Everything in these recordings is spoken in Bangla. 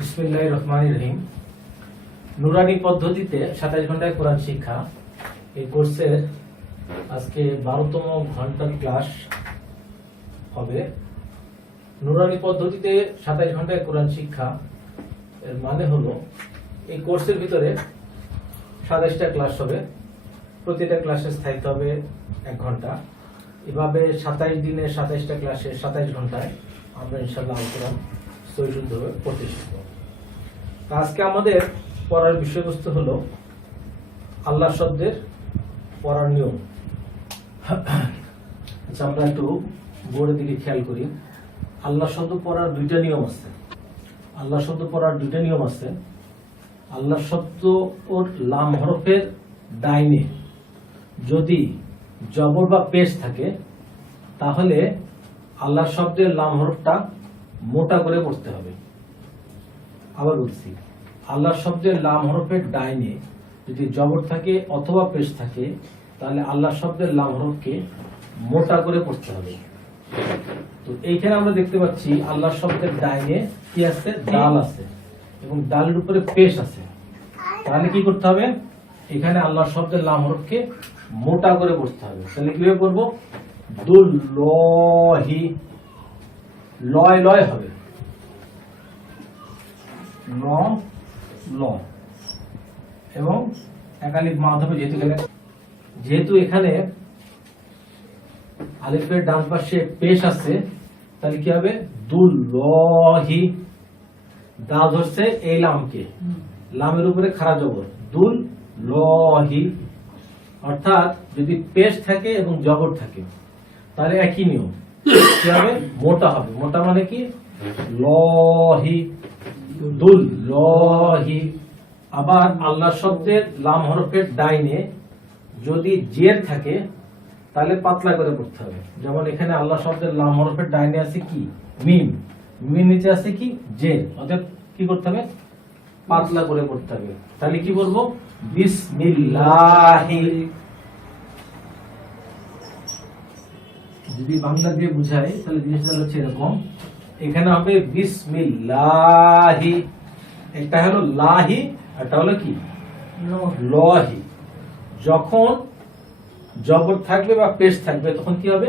বিসমিল্লাহির রহমানির রহিম। নুরানি পদ্ধতিতে 27 ঘন্টায় কোরআন শিক্ষা, এই কোর্সের আজকে 12তম ঘন্টার ক্লাস হবে। নুরানি পদ্ধতিতে 27 ঘন্টায় কোরআন শিক্ষা এর মানে হলো এই কোর্সের ভিতরে 27টা ক্লাস হবে, প্রতিটা ক্লাসের স্থায়িত্ব হবে 1 ঘন্টা। এভাবে 27 দিনে 27টা ক্লাসে 27 ঘন্টায় আমরা ইনশাআল্লাহ কোরআন সহিষ্ণুভাবে পড়তে শিখব। আজকে আমাদের পড়ার বিষয়বস্তু হলো আল্লাহ শব্দের পড়ার নিয়ম। আচ্ছা, আমরা একটু বোর্ডের দিকে খেয়াল করি। আল্লাহ শব্দ পড়ার দুইটা নিয়ম আছে। আল্লাহ শব্দ পড়ার দুইটা নিয়ম আছে। আল্লাহ শব্দ ওর লাম হরফের ডাইনে যদি জবর বা পেশ থাকে তাহলে আল্লাহ শব্দের লাম হরফটা মোটা করে পড়তে হবে। আবার বলছি, আল্লাহ শব্দের লাম হরফের ডাইনে যদি জবর থাকে অথবা পেশ থাকে তাহলে আল্লাহ শব্দের লাম হরফকে মোটা করে পড়তে হবে। তো এইখানে আমরা দেখতে পাচ্ছি আল্লাহ শব্দের ডাইনে কি আছে? ডাল আছে এবং ডালের উপরে পেশ আছে। তাহলে কি করতে হবে? এখানে আল্লাহ শব্দের লাম হরফকে মোটা করে পড়তে হবে। তাহলে কিভাবে পড়বো? দুল্লাহি, লয় লয় হবে, ল ল এবং একালিফ মাদ হবে। যেহেতু এখানে আলিফের ডান পাশে পেশ আছে তাহলে কি হবে? দুল্লাহি, দাল ধরছে এই লামকে, লামের উপরে খাড়া জবর, দুল লহি। অর্থাৎ যদি পেশ থাকে এবং জবর থাকে তাহলে একই নিয়ম, কি হবে? মোটা হবে। মোটা মানে কি? লহি, দুল লহি। আবার আল্লাহ শব্দের লাম হরফের ডাইনে যদি জের থাকে তাহলে পাতলা করে পড়তে হবে। যেমন এখানে আল্লাহ শব্দের লাম হরফের ডাইনে আছে কি? মিম, মিম নিচে আছে কি? জের। অর্থাৎ কি করতে হবে? পাতলা করে পড়তে হবে। তাহলে কি বলবো? বিসমিল্লাহি। যদি বাংলা দিয়ে বুঝাই তাহলে জিনিসটা হচ্ছে এরকম, এখানে হবে বিসমিল্লাহি, একটা হলো লাহি, একটা হলো কি? লহি। যখন জবর থাকবে বা পেশ থাকবে তখন কি হবে?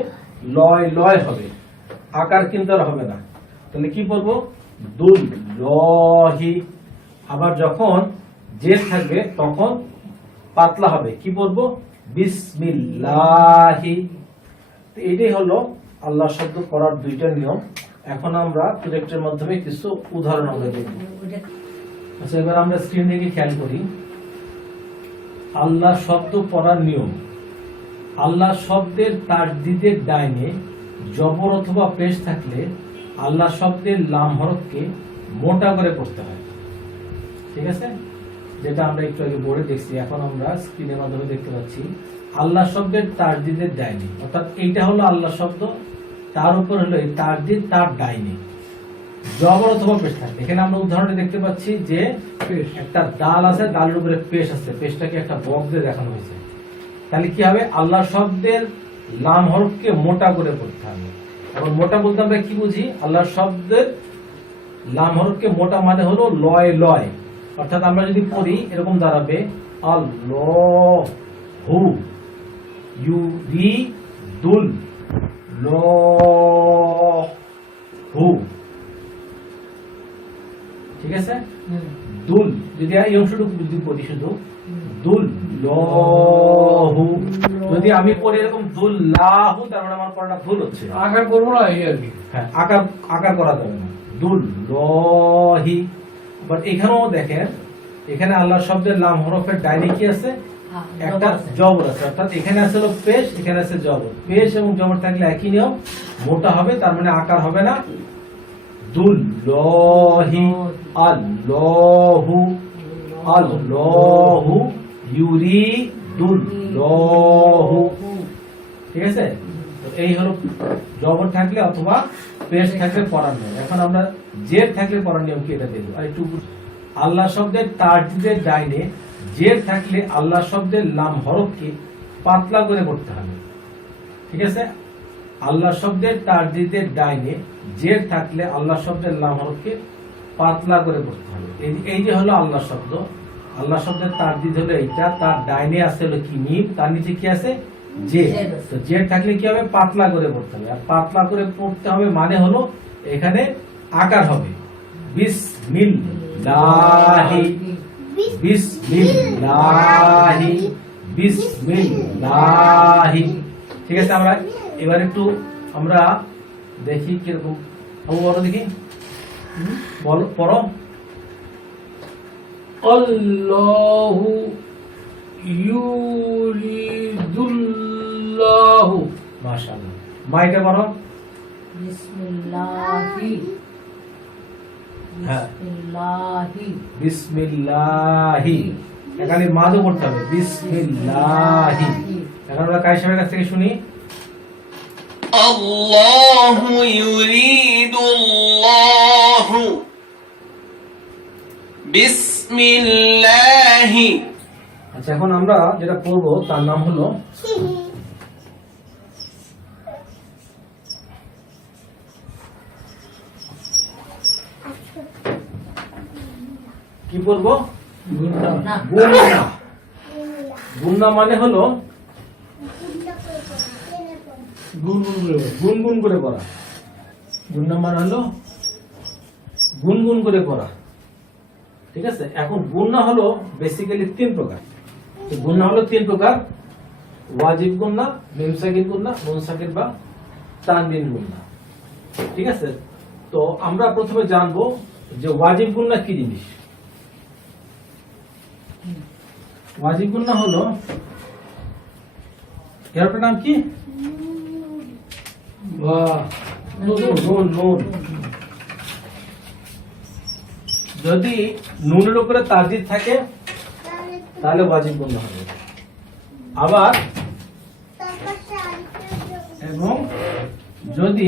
লয় লয় হবে, আকার কিন্তু আর হবে না। তাহলে কি বলবো? দুল লহি। আবার যখন জের থাকবে তখন পাতলা হবে, কি বলবো? বিসমিল্লাহি। এটাই হলো আল্লাহ শব্দ পড়ার দুইটা নিয়ম। এখন আমরা প্রজেক্টের মাধ্যমে কিছু উদাহরণ আমরা দেখব। আচ্ছা, এবার আমরা স্ক্রিন থেকে খেয়াল করি আল্লাহ শব্দ পড়ার নিয়ম। আল্লাহ শব্দের তাসদীদের ডাইনে জবর অথবা পেশ থাকলে আল্লাহ শব্দের লাম হরফকে মোটা করে পড়তে হয়। ঠিক আছে, যেটা আমরা একটু আগে বোর্ডে দেখছি, এখন আমরা স্ক্রিনের মাধ্যমে দেখতে পাচ্ছি আল্লাহ শব্দের তাসদীদের ডাইনে। অর্থাৎ এইটা হলো আল্লাহ শব্দ, তার উপর হলো এই তাসদীদ, তার ডাইনে জবর অথবা পেশ থাকে। এখানে আমরা উদাহরণে দেখতে পাচ্ছি যে একটা ডাল আছে, ডালের উপরে পেশ আছে, পেশটাকে একটা বক্স দিয়ে দেখানো হয়েছে। তাহলে কি হবে? আল্লাহ শব্দের লাম হরফকে মোটা করে পড়তে হবে। এবং মোটা বলতে আমরা কি বুঝি? আল্লাহ শব্দের লাম হরফকে মোটা মানে হলো লয় লয়। অর্থাৎ আমরা যদি পড়ি এরকম দাঁড়াবে আল্লাহু ইউরিদুল লাহু। ঠিক আছে? দুল যদি এই অংশটুকু যদি পড়ি শুধু দুল লাহু, যদি আমি পড়ি এরকম দুল লাহু তার মানে আমার পড়াটা ভুল হচ্ছে, আকার করব না এই আর কি। হ্যাঁ, আকার করা যাবে না, দুল লহি। বাট এখানেও দেখেন, এখানে আল্লাহ শব্দের লাম হরফের ডাইনে কি আছে? একটা জবর আছে। অর্থাৎ এখানে আছে হলো পেশ, এখানে আছে জবর। পেশ এবং জবর থাকলে একই নিয়ম, মোটা হবে, তার মানে আকার হবে না। দুল্লাহি, আল্লাহু, আল্লাহু ইউরিদুল্লাহু। ঠিক আছে? এই হলো জবর থাকলে অথবা পেশ থাকলে পড়ার নিয়ম। এখন আমরা জের থাকলে পড়ার নিয়ম কি এটা দেখবো। আর একটু আল্লাহ শব্দের তাসদীদের ডাইনে জের থাকলে আল্লাহ শব্দের লাম হরফকে পাতলা করে পড়তে হবে। ঠিক আছে? আল্লাহ শব্দের তাসদীদের ডাইনে জের থাকলে আল্লাহ শব্দের লাম হরফকে পাতলা করে পড়তে হবে। এই যে হলো আল্লাহ শব্দ, আল্লাহ শব্দের তারদিদ হলো এইটা, তার ডাইনে আছে হলো কি মিম, তার নিচে কি আছে জেড। তো জেড থাকলে কি হবে, পাতলা করে পড়তে হবে। আর পাতলা করে পড়তে হবে মানে হলো এখানে আকার হবে বিসমিল্লাহি, বিসমিল্লাহি, বিসমিল্লাহি। ঠিক আছে, আমরা এবার একটু আমরা দেখি কিরকম বলো, দেখি বলো, পড়ো। আল্লাহু ইউরিদুল্লাহু, মাশাআল্লাহ। মাইটা পড়ো। বিসমিল্লাহি, হ্যাঁ, বিসমিল্লাহি, বিসমিল্লাহি। এখানে মাদও পড়তে হবে, বিসমিল্লাহি। এখন আমরা কাই সাহেবের কাছ থেকে শুনি। আল্লাহু ইউরিদুল্লাহু বিসমিল্লাহি। আচ্ছা, এখন আমরা যেটা পড়বো তার নাম হলো কি পড়বো, গুন্না। গুন্না মানে হলো গুনগুন করে পড়া। গুন্না মানে হলো গুনগুন করে পড়া। ঠিক আছে, এখন গুন্না হলো বেসিক্যালি 3 প্রকার। গুন্না হলো 3 প্রকার: ওয়াজিব গুন্না, মিম সাকিন গুন্না, নুন সাকিন বা তানবিন গুন্না। ঠিক আছে, তো আমরা প্রথমে জানবো যে ওয়াজিব গুন্না কি জিনিস। ওয়াজিব গুন্না হলো, এর নাম কি, নুন। যদি নুনের উপরে তাসদিদ থাকে তাহলে ওয়াজিব গুন্না হবে। আবার এবং যদি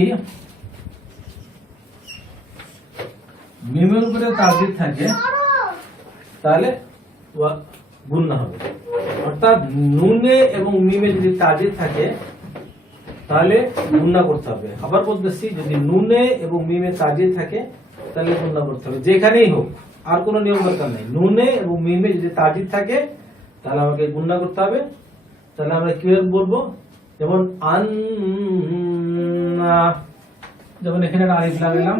মিমের উপরে তাসদিদ থাকে তাহলে গুন্না হবে। অর্থাৎ নুনে এবং মিমে যদি তাসদিদ থাকে তাহলে গুন্না করতে হবে। আবার বলতেছি, যদি নুনে এবং মিমে তাসদিদ থাকে তাহলে গুন্না করতে হবে, যেখানেই হোক, আর কোনো নিয়ম দরকার নেই। নুনে এবং মিমে যদি তাসদিদ থাকে তাহলে আমাকে গুন্না করতে হবে। তাহলে আমরা কিভাবে বলবো, যেমন আন্না, যেমন এখানে একটা আলিফ লাগালাম,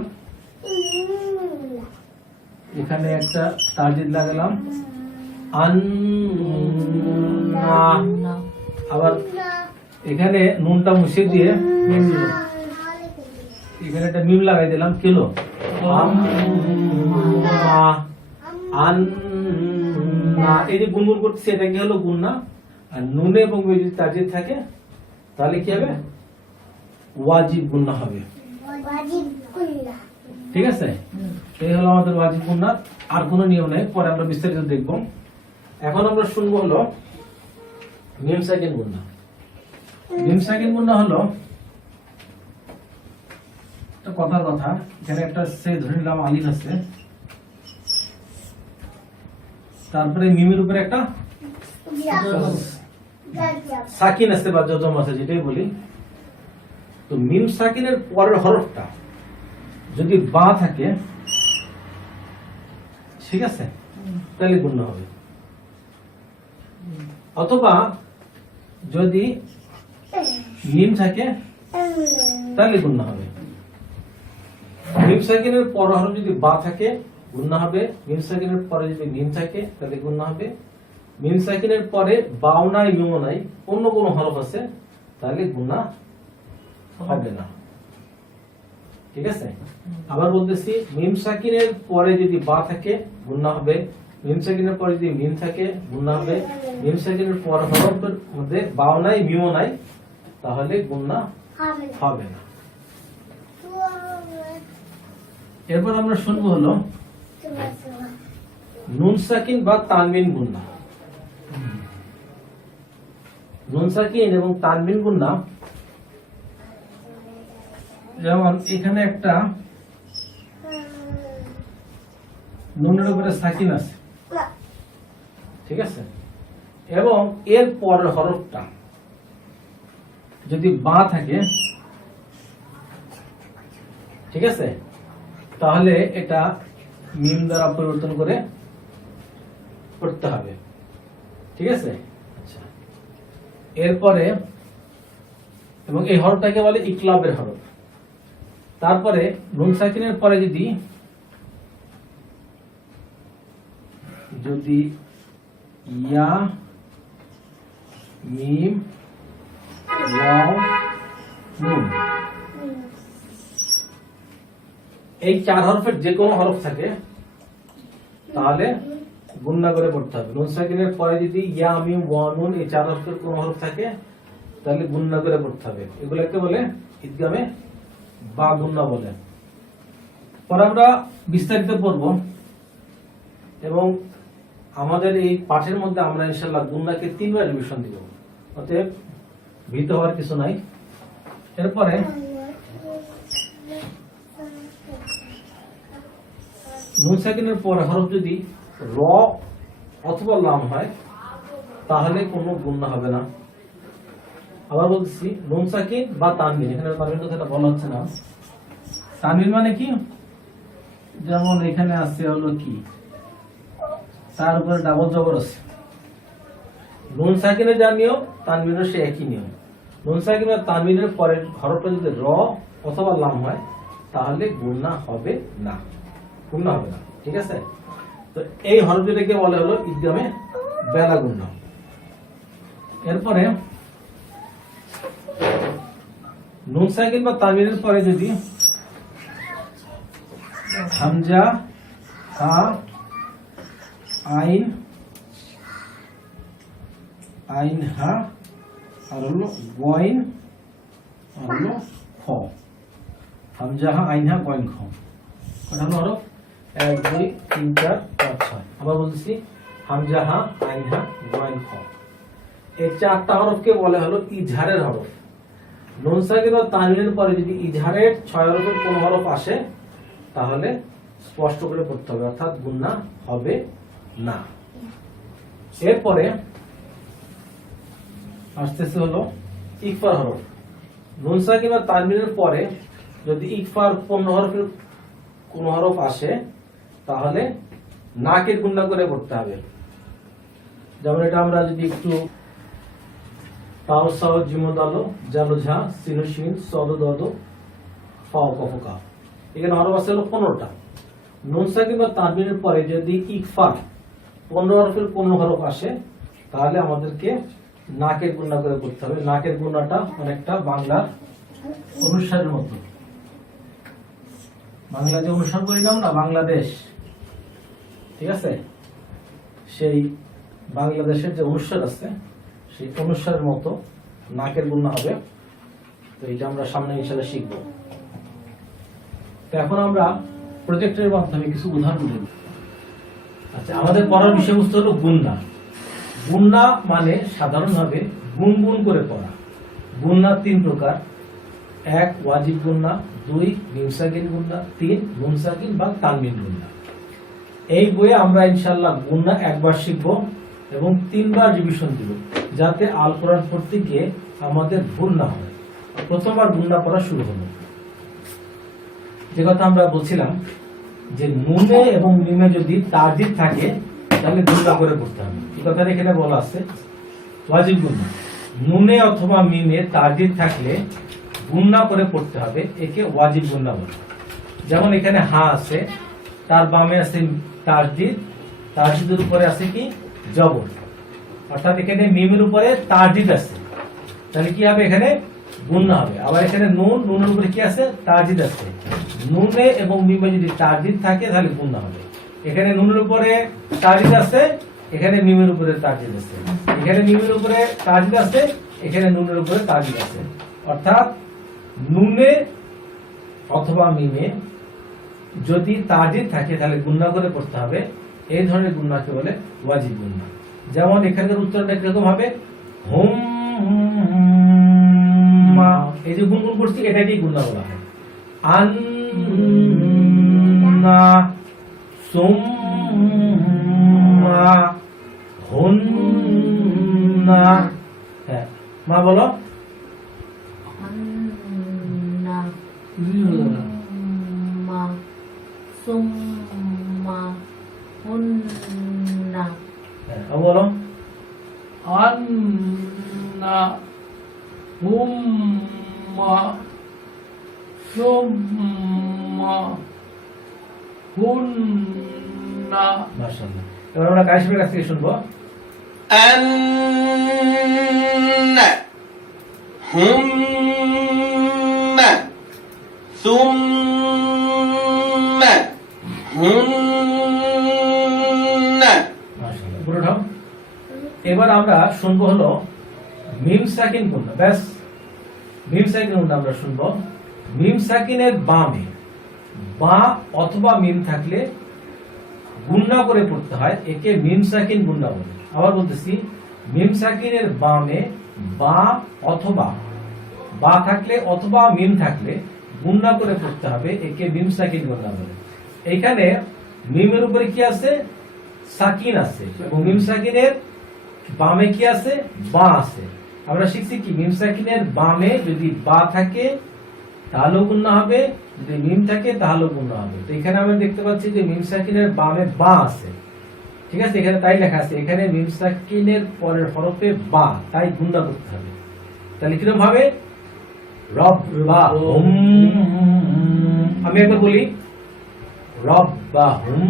এখানে একটা তাসদিদ লাগালাম আন্না, আবার এখানে নুনটা মুছে দিয়ে এখানে একটা মিম লাগাই দিলাম, কি হলো, এই যে গুনগুন করতেছে এটা কি হলো গুন্না। আর নুনে এবং যদি তাসদিদ থাকে তাহলে কি হবে, ওয়াজিব গুন্না হবে। ঠিক আছে, এই হলো আমাদের ওয়াজিব গুন্না। আর কোনো নিয়ম নেই, পরে আমরা বিস্তারিত দেখব। এখন আমরা শুনবো হলো মিম সাকিন গুন্না। মিম সাকিন গুন্না হলো একটা কথার কথা, এখানে একটা সে ধরে নিলাম আলিফ আছে, তারপরে মিমের উপরে একটা সাকিন আছে বা জজম আছে, যেটাই বলি। তো মিম সাকিনের পরের হরফটা যদি বা থাকে, ঠিক আছে, তাহলে গুন্না হবে। অথবা যদি মিম থাকে তাহলে গুন্না হবে। মিম সাকিনের পরের হরফ যদি বা থাকে গুন্না হবে। মিম সাকিনের পরে যদি মিম থাকে তাহলে গুন্না হবে। মিম সাকিনের পরে বাও নাই, মিমও নাই, অন্য কোনো হরফ আছে তাহলে গুন্না হবে না। ঠিক আছে, আবার বলতেছি, মিম সাকিনের পরে যদি বা থাকে গুন্না হবে। মিম সাকিনের পরে যদি মিম থাকে গুন্না হবে। মিম সাকিনের পর হরফের মধ্যে বাও নাই, মিমও নাই, তাহলে গুন্না হবে না। এরপর আমরা শুনবো হলো নুন সাকিন বা তানবিন গুন্না। নুন সাকিন এবং তানবিন গুন্না, যেমন এখানে একটা নুনের উপরে সাকিন আছে, ঠিক আছে, এবং এর পরের হরফটা যদি বা থাকে, ঠিক আছে, তাহলে এটা মিম দ্বারা পরিবর্তন করে করতে হবে। ঠিক আছে? আচ্ছা, এরপরে এবং এই হরফটাকে বলে ইকলাবের হরফ। তারপরে নুন সাকিনের পরে যদি ইয়া মিম ওয়াও নুন এই 4 হরফের যে কোনো হরফ থাকে তাহলে গুণনা করে পড়তে হবে। নুন সাকিনের পরে যদি ইয়া মিম ওয়া নুন এই 4 হরফের কোনো হরফ থাকে তাহলে গুণনা করে পড়তে হবে। এগুলোকে বলে ইদগামে বা গুণনা বলে। পরে আমরা বিস্তারিত পড়ব এবং আমাদের এই পাঠের মধ্যে আমরা ইনশাআল্লাহ গুণনাকে 3 বার রিভিশন দিব, অতএব ভীত হওয়ার কিছু নাই। এরপরে নুন সাকিনের পর হরফ যদি র অথবা লাম হয় তাহলে কোনো গুণনা হবে না। আবার বলছি, নুন সাকিন বা তানবিন, এখানে তানবিন কথাটা বলা হচ্ছে না। তানবিন মানে কি? যেমন এখানে আছে হলো কি, তার উপরে ডাবল জবর আছে। নুন সাকিনের যা নিয়ম তানবিনের সে একই নিয়ম। নুন সাকিন বা তানবিনের পরের হরফটা যদি র অথবা লাম হয় তাহলে গুণনা হবে না, গুণনা হবে না। ঠিক আছে? তো এই হরফ দুটাকে বলে হলো ইদগামে বেলা গুণনা। এরপরে নুন সাকিন বা তানবিনের পরে যদি হামজা হা আইন আইন হা আর হলো গয়েন আর হলো খ, হামজা হা আইন হা গয়েন খ, কটা হলো হরফ? 1 2 3 4 5 6। আবার বলছি, হামজা হা আইন হা গয়েন খ, এই 4টা হরফকে বলে হলো ইজহারের হরফ। নুন সাকিন বা তানবিনের পরে যদি ইজহারের 6 হরফের কোন হরফ আসে তাহলে স্পষ্ট করে পড়তে হবে, অর্থাৎ গুণনা হবে না। এরপরে আসতেছে হলো ইকফার হরফ। নুন সাকিন বা তানবিনের পরে যদি ইকফার 15 হরফের কোন হরফ আসে তাহলে নাকের গুণনা করে পড়তে হবে। যেমন এটা আমরা যদি একটু তাও সাও জিম দালো জালো ঝা সিনু শিন সদ দদ ফাও কফ কাফ, এখানে হরফ আছে হলো 15টা। নুন সাকিন বা তানবিনের পরে যদি ইকফার 15 হরফের কোন হরফ আসে তাহলে আমাদেরকে নাকের গুণনা করে পড়তে হবে। নাকের গুণনাটা অনেকটা বাংলার অনুসারের মতো। বাংলা যে অনুসরণ করিলাম না, বাংলাদেশ, ঠিক আছে, সেই বাংলাদেশের যে অনুসার আছে সেই অনুসারের মতো নাকের গুণনা হবে। তো এটা আমরা সামনে ইনশাআল্লাহ শিখব। তো এখন আমরা প্রজেক্টের মাধ্যমে কিছু উদাহরণ দেব। আচ্ছা, আমাদের পড়ার বিষয়বস্তু হলো গুণনা। গুণনা মানে সাধারণভাবে গুনগুন করে পড়া। গুণনা 3 প্রকার: 1 ওয়াজিব গুণনা, 2 মিম সাকিন গুণনা, 3 নুন সাকিন বা তানবিন গুণনা। এই বইয়ে আমরা ইনশাআল্লাহ গুণনা একবার শিখব এবং 3 বার রিভিশন দিব, যাতে আল কোরআন পড়তে গিয়ে আমাদের ভুল না হয়। প্রথমবার গুণনা পড়া শুরু হলো। যে কথা আমরা বলছিলাম যে নুনে এবং মিমে যদি তারদিদ থাকে তাহলে গুণনা করে পড়তে হবে। এই কথাটা এখানে বলা আছে, ওয়াজিব গুণনা। নুনে অথবা মিমে তারদিদ থাকলে গুণনা করে পড়তে হবে, একে ওয়াজিব গুণনা বলে। যেমন এখানে হা আছে, তার বামে আছে তারদিদ, তারদিদের উপরে আছে কি জবর, অর্থাৎ এখানে মিমের উপরে তারদিদ আছে, তাহলে কি হবে? এখানে গুণনা হবে। আবার এখানে নুন, নুনের উপরে কি আছে? তারদিদ আছে। নুনে এবং মিমে যদি তারদিদ থাকে তাহলে গুণনা হবে। এখানে নুনের উপরে তারদিদ আছে, এখানে মিমের উপরে তারদিদ আছে, এখানে মিমের উপরে তারদিদ আছে, এখানে নুনের উপরে তারদিদ আছে। অর্থাৎ নুনে অথবা মিমে যদি তারদিদ থাকে তাহলে গুণনা করে পড়তে হবে। এই ধরনের গুণনাকে বলে ওয়াজিব গুণনা। যেমন এখানকার উচ্চারণটা কিরকম হবে? হুম মা, এই যে গুনগুন করছি এটাকেই গুণনা বলা হয়। আন্না সুম্মা হুন্না। হ্যাঁ, মা বলো। আন্না সুম্মা সুম্মা হুন্না হ্যাঁ বলো আন্না হুম্মা সুম্মা হুন্না। মাশাআল্লাহ। এবার আমরা কারিশমার কাছ থেকে শুনবো। أن هم ثم هن মাশাআল্লাহ। উপরে উঠাও। এবার আমরা শুনবো হলো মিম সাকিন গুণনা। ব্যাস মিম সাকিন গুণনা আমরা শুনবো। মিম সাকিনের বামে বা অথবা মিম থাকলে গুণনা করে পড়তে হয়, একে মিম সাকিন গুণনা বলে। আবার বলতেছি, মিম সাকিনের বামে বা অথবা বা থাকলে অথবা মিম থাকলে গুণনা করে পড়তে হবে, একে মিম সাকিন গুণনা বলে। এখানে মিমের উপরে কি আছে? সাকিন আছে, এবং মিম সাকিনের বামে কি আছে? বা আছে। আমরা শিখছি কি, মিম সাকিনের বামে যদি বা থাকে তাহলেও গুণনা হবে, যদি মিম থাকে তাহলেও গুণনা হবে। তো এখানে আমরা দেখতে পাচ্ছি যে মিম সাকিনের বামে বা আছে, ঠিক আছে, এখানে তাই লেখা আছে, এখানে মিম সাকিনের পরের হরফে বা, তাই গুণনা করতে হবে। তাহলে কিরকম ভাবে? রব্বাহুম, আমি একবার বলি, রব্বাহুম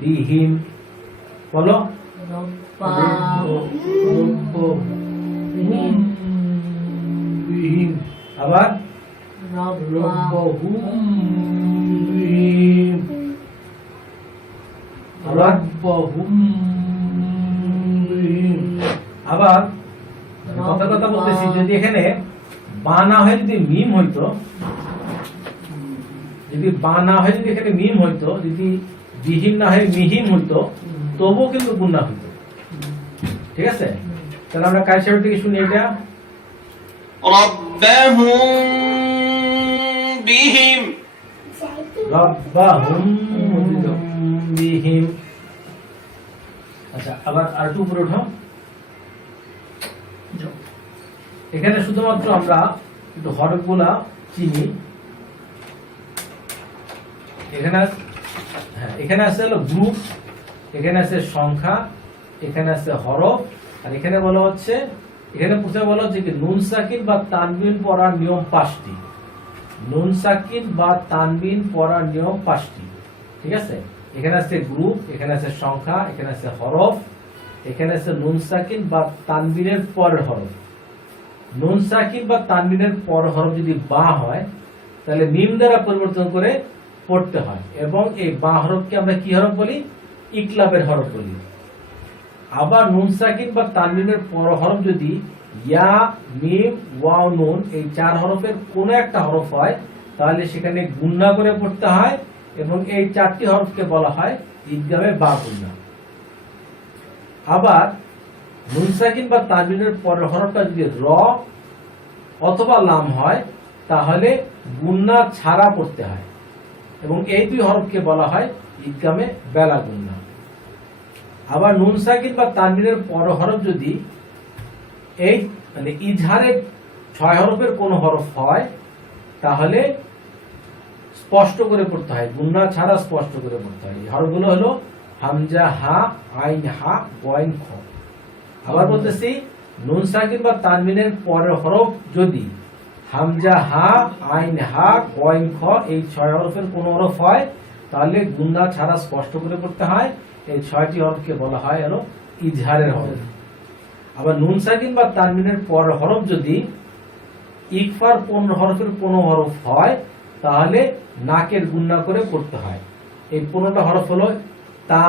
বিহিম, বলো রব্বাহুম বিহিম আবার রব্বাহুম বিহিম রব্বাহুম বিহিম। আবার কথা কথা বলতেছি, যদি এখানে বা না হয় যদি মিম হইতো, যদি বা না হয় যদি এখানে মিম হইতো, যদি বিহীন না হয় মিহিম হইতো, তবুও কিন্তু গুণনা হইতো, ঠিক আছে। তাহলে আমরা কার সাহেব থেকে শুনি এটা। ربهم بهم রব্বাহুম বিহিম। আচ্ছা, আবার আর একটু উপরে উঠাও। এখানে শুধুমাত্র আমরা একটু হরফগুলা চিনি। এখানে হ্যাঁ, এখানে আছে হলো গ্রুপ, এখানে আছে সংখ্যা, এখানে আছে হরফ, আর এখানে বলা হচ্ছে, এখানে প্রথমে বলা হচ্ছে কি নুন সাকিন বা তানবিন পড়ার নিয়ম 5টি। নুন সাকিন বা তানবিন পড়ার নিয়ম 5টি, ঠিক আছে। এখানে আছে গ্রুপ, এখানে আছে সংখ্যা, এখানে আছে হরফ, এখানে আছে নুন সাকিন বা তানবিনের পরের হরফ। নুন সাকিন বা তানবিনের পর হরফ যদি বা হয়, তাহলে মিম দ্বারা পরিবর্তন করে পড়তে হয়, এবং এই বা হরফকে আমরা কি হরফ বলি? ইকলাবের হরফ বলি। আবার নুন সাকিন বা তানবিনের পর হরফ যদি ইয়া, মিম, ওয়াও, নুন এই 4 হরফের কোন একটা হরফ হয়, তাহলে সেখানে গুণনা করে পড়তে হয়, এবং এই 4টি হরফকে বলা হয় ইদগামে বা গুণনা। আবার নুন সাকিন বা তানবিনের পরের হরফটা যদি র অথবা লাম হয়, তাহলে গুণনা ছাড়া পড়তে হয়, এবং এই 2 হরফকে বলা হয় ইদগামে বেলা গুণনা। আবার নুন সাকিন বা তানবিনের পর হরফ যদি এই মানে ইজহারের 6 হরফের কোন হরফ হয়, তাহলে স্পষ্ট করে পড়তে হয়, গুণনা ছাড়া স্পষ্ট করে পড়তে হয়। এই হরফগুলো হলো হামজা, হা, আইন, হা, গয়েন, খ। আবার বলতেছি, নুন সাকিন বা তানবিনের পরের হরফ যদি হামজা, হা, আইন, হা, গয়েন, খ এই 6 হরফের কোন হরফ হয়, তাহলে গুণনা ছাড়া স্পষ্ট করে পড়তে হয়। এই 6টি হরফকে বলা হয় হলো ইজহারের হরফ। আবার নুন সাকিন বা তানবিনের পরের হরফ যদি ইকফার 15 হরফের কোন হরফ হয়, তাহলে নাকের গুণনা করে পড়তে হয়। এই 15টা হরফ হলো তা,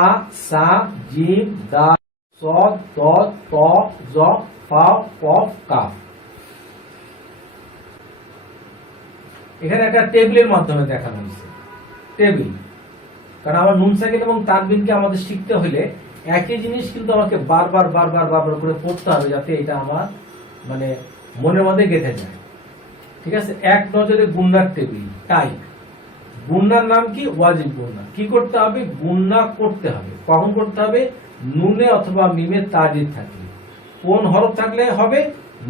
সা, জিম, দাল, সদ, দদ, ত, জ, ফা, কফ, কাফ। এখানে একটা টেবিলের মাধ্যমে দেখানো হয়েছে, টেবিল। কারণ আমার নুন সাকিন এবং তানবিনকে আমাদের শিখতে হলে একই জিনিস কিন্তু আমাকে বারবার বারবার বারবার করে পড়তে হবে, যাতে এটা আমার মানে মনের মধ্যে গেঁথে যায়, ঠিক আছে। এক নজরে গুণনার টেবিল টাইপ। গুণনার নাম কি? ওয়াজিব গুণনা। কি করতে হবে? গুণনা করতে হবে। কখন করতে হবে? নুনে অথবা মিমে তারজিদ থাকলে। কোন হরফ থাকলে হবে?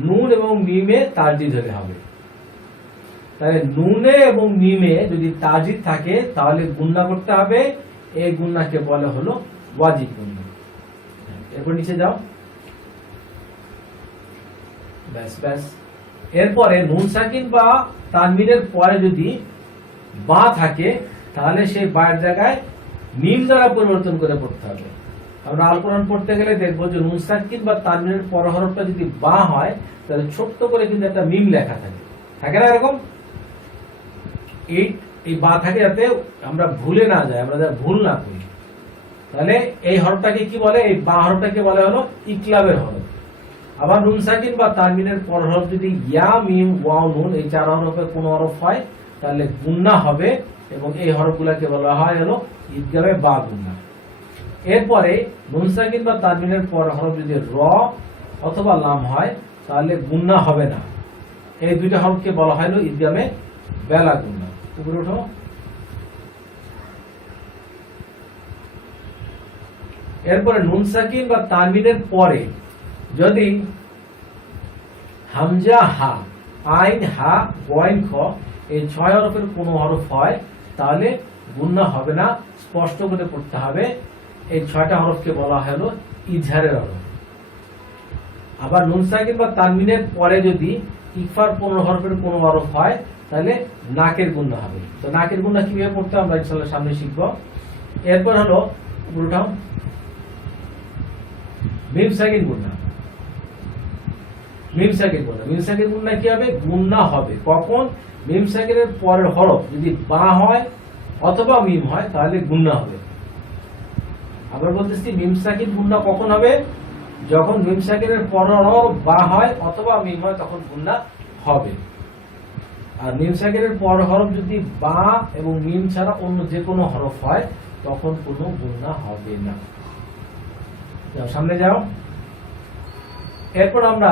নুন এবং মিমে তারজিদ হলে হবে। তাহলে নুনে এবং মিমে যদি তারজিদ থাকে, তাহলে গুণনা করতে হবে এই গুন্নাকে বলে হলো ওয়াজিব গুন্না। এরপর নিচে যাও, ব্যাস ব্যাস। এরপরে নুন সাকিন বা তানবিনের পরে যদি বা থাকে তাহলে সেই বায়ের জায়গায় মিম দ্বারা পরিবর্তন করে পড়তে হবে। আমরা আল কোরআন পড়তে গেলে দেখবো যে নুন সাকিন বা তানবিনের পর হরফটা যদি বা হয় তাহলে ছোট্ট করে কিন্তু একটা মিম লেখা থাকে, থাকে না এরকম? এই বা থাকে যাতে আমরা ভুলে না যাই, আমরা যাতে ভুল না করি। তাহলে এই হরফটাকে কি বলে? এই বা হরফটাকে বলে হলো ইকলাবের হরফ। আবার নুন সাকিন বা তানবিনের পর হরফ যদি ইয়া মিম ওয়াও নুন এই চার হরফের কোন হরফ হয় তাহলে গুন্না হবে, এবং এই হরফগুলোকে বলা হয় হলো ইদগামে বা গুন্না। এরপরে নুন সাকিন বা তানবিনের পর হরফ যদি র অথবা লাম হয় তাহলে গুন্না হবে না। এই দুইটা হরফকে বলা হয় হলো ইদগামে বেলা গুন্না। উপরে উঠো। এরপরে নুন সাকিন বা তানবিনের পরে যদি হামজা হা আইন হা গয়েন খ এই 6 হরফের কোন হরফ হয় তাহলে গুন্না হবে না, স্পষ্ট করে পড়তে হবে। এই 6টা হরফকে বলা হলো ইজহারের হরফ। আবার নুন সাকিন বা তানবিনের পরে যদি ইকফার 15 হরফের কোন হরফ হয় তাহলে নাকের গুন্না হবে। তো নাকের গুন্না কিভাবে পড়তে আমরা ইনশাআল্লাহ সামনে শিখব। এরপর হলো উল্টাও মিম সাকিন গুন্না। মিম সাকিন গুন্না, মিম সাকিন গুন্না কি হবে? গুন্না হবে কখন? মিম সাকিনের পরের হরফ যদি বা হয় অথবা মিম হয় তাহলে গুন্না হবে। আবার বলতেছি মিম সাকিন গুন্না কখন হবে? যখন মিম সাকিনের পরের হরফ বা হয় অথবা মিম হয় তখন গুন্না হবে। আর মিম সাকিনের পর হরফ যদি বা এবং মিম ছাড়া অন্য যে কোনো হরফ হয় তখন কোনো গুন্না হবে না। যাও সামনে যাও। এরপর আমরা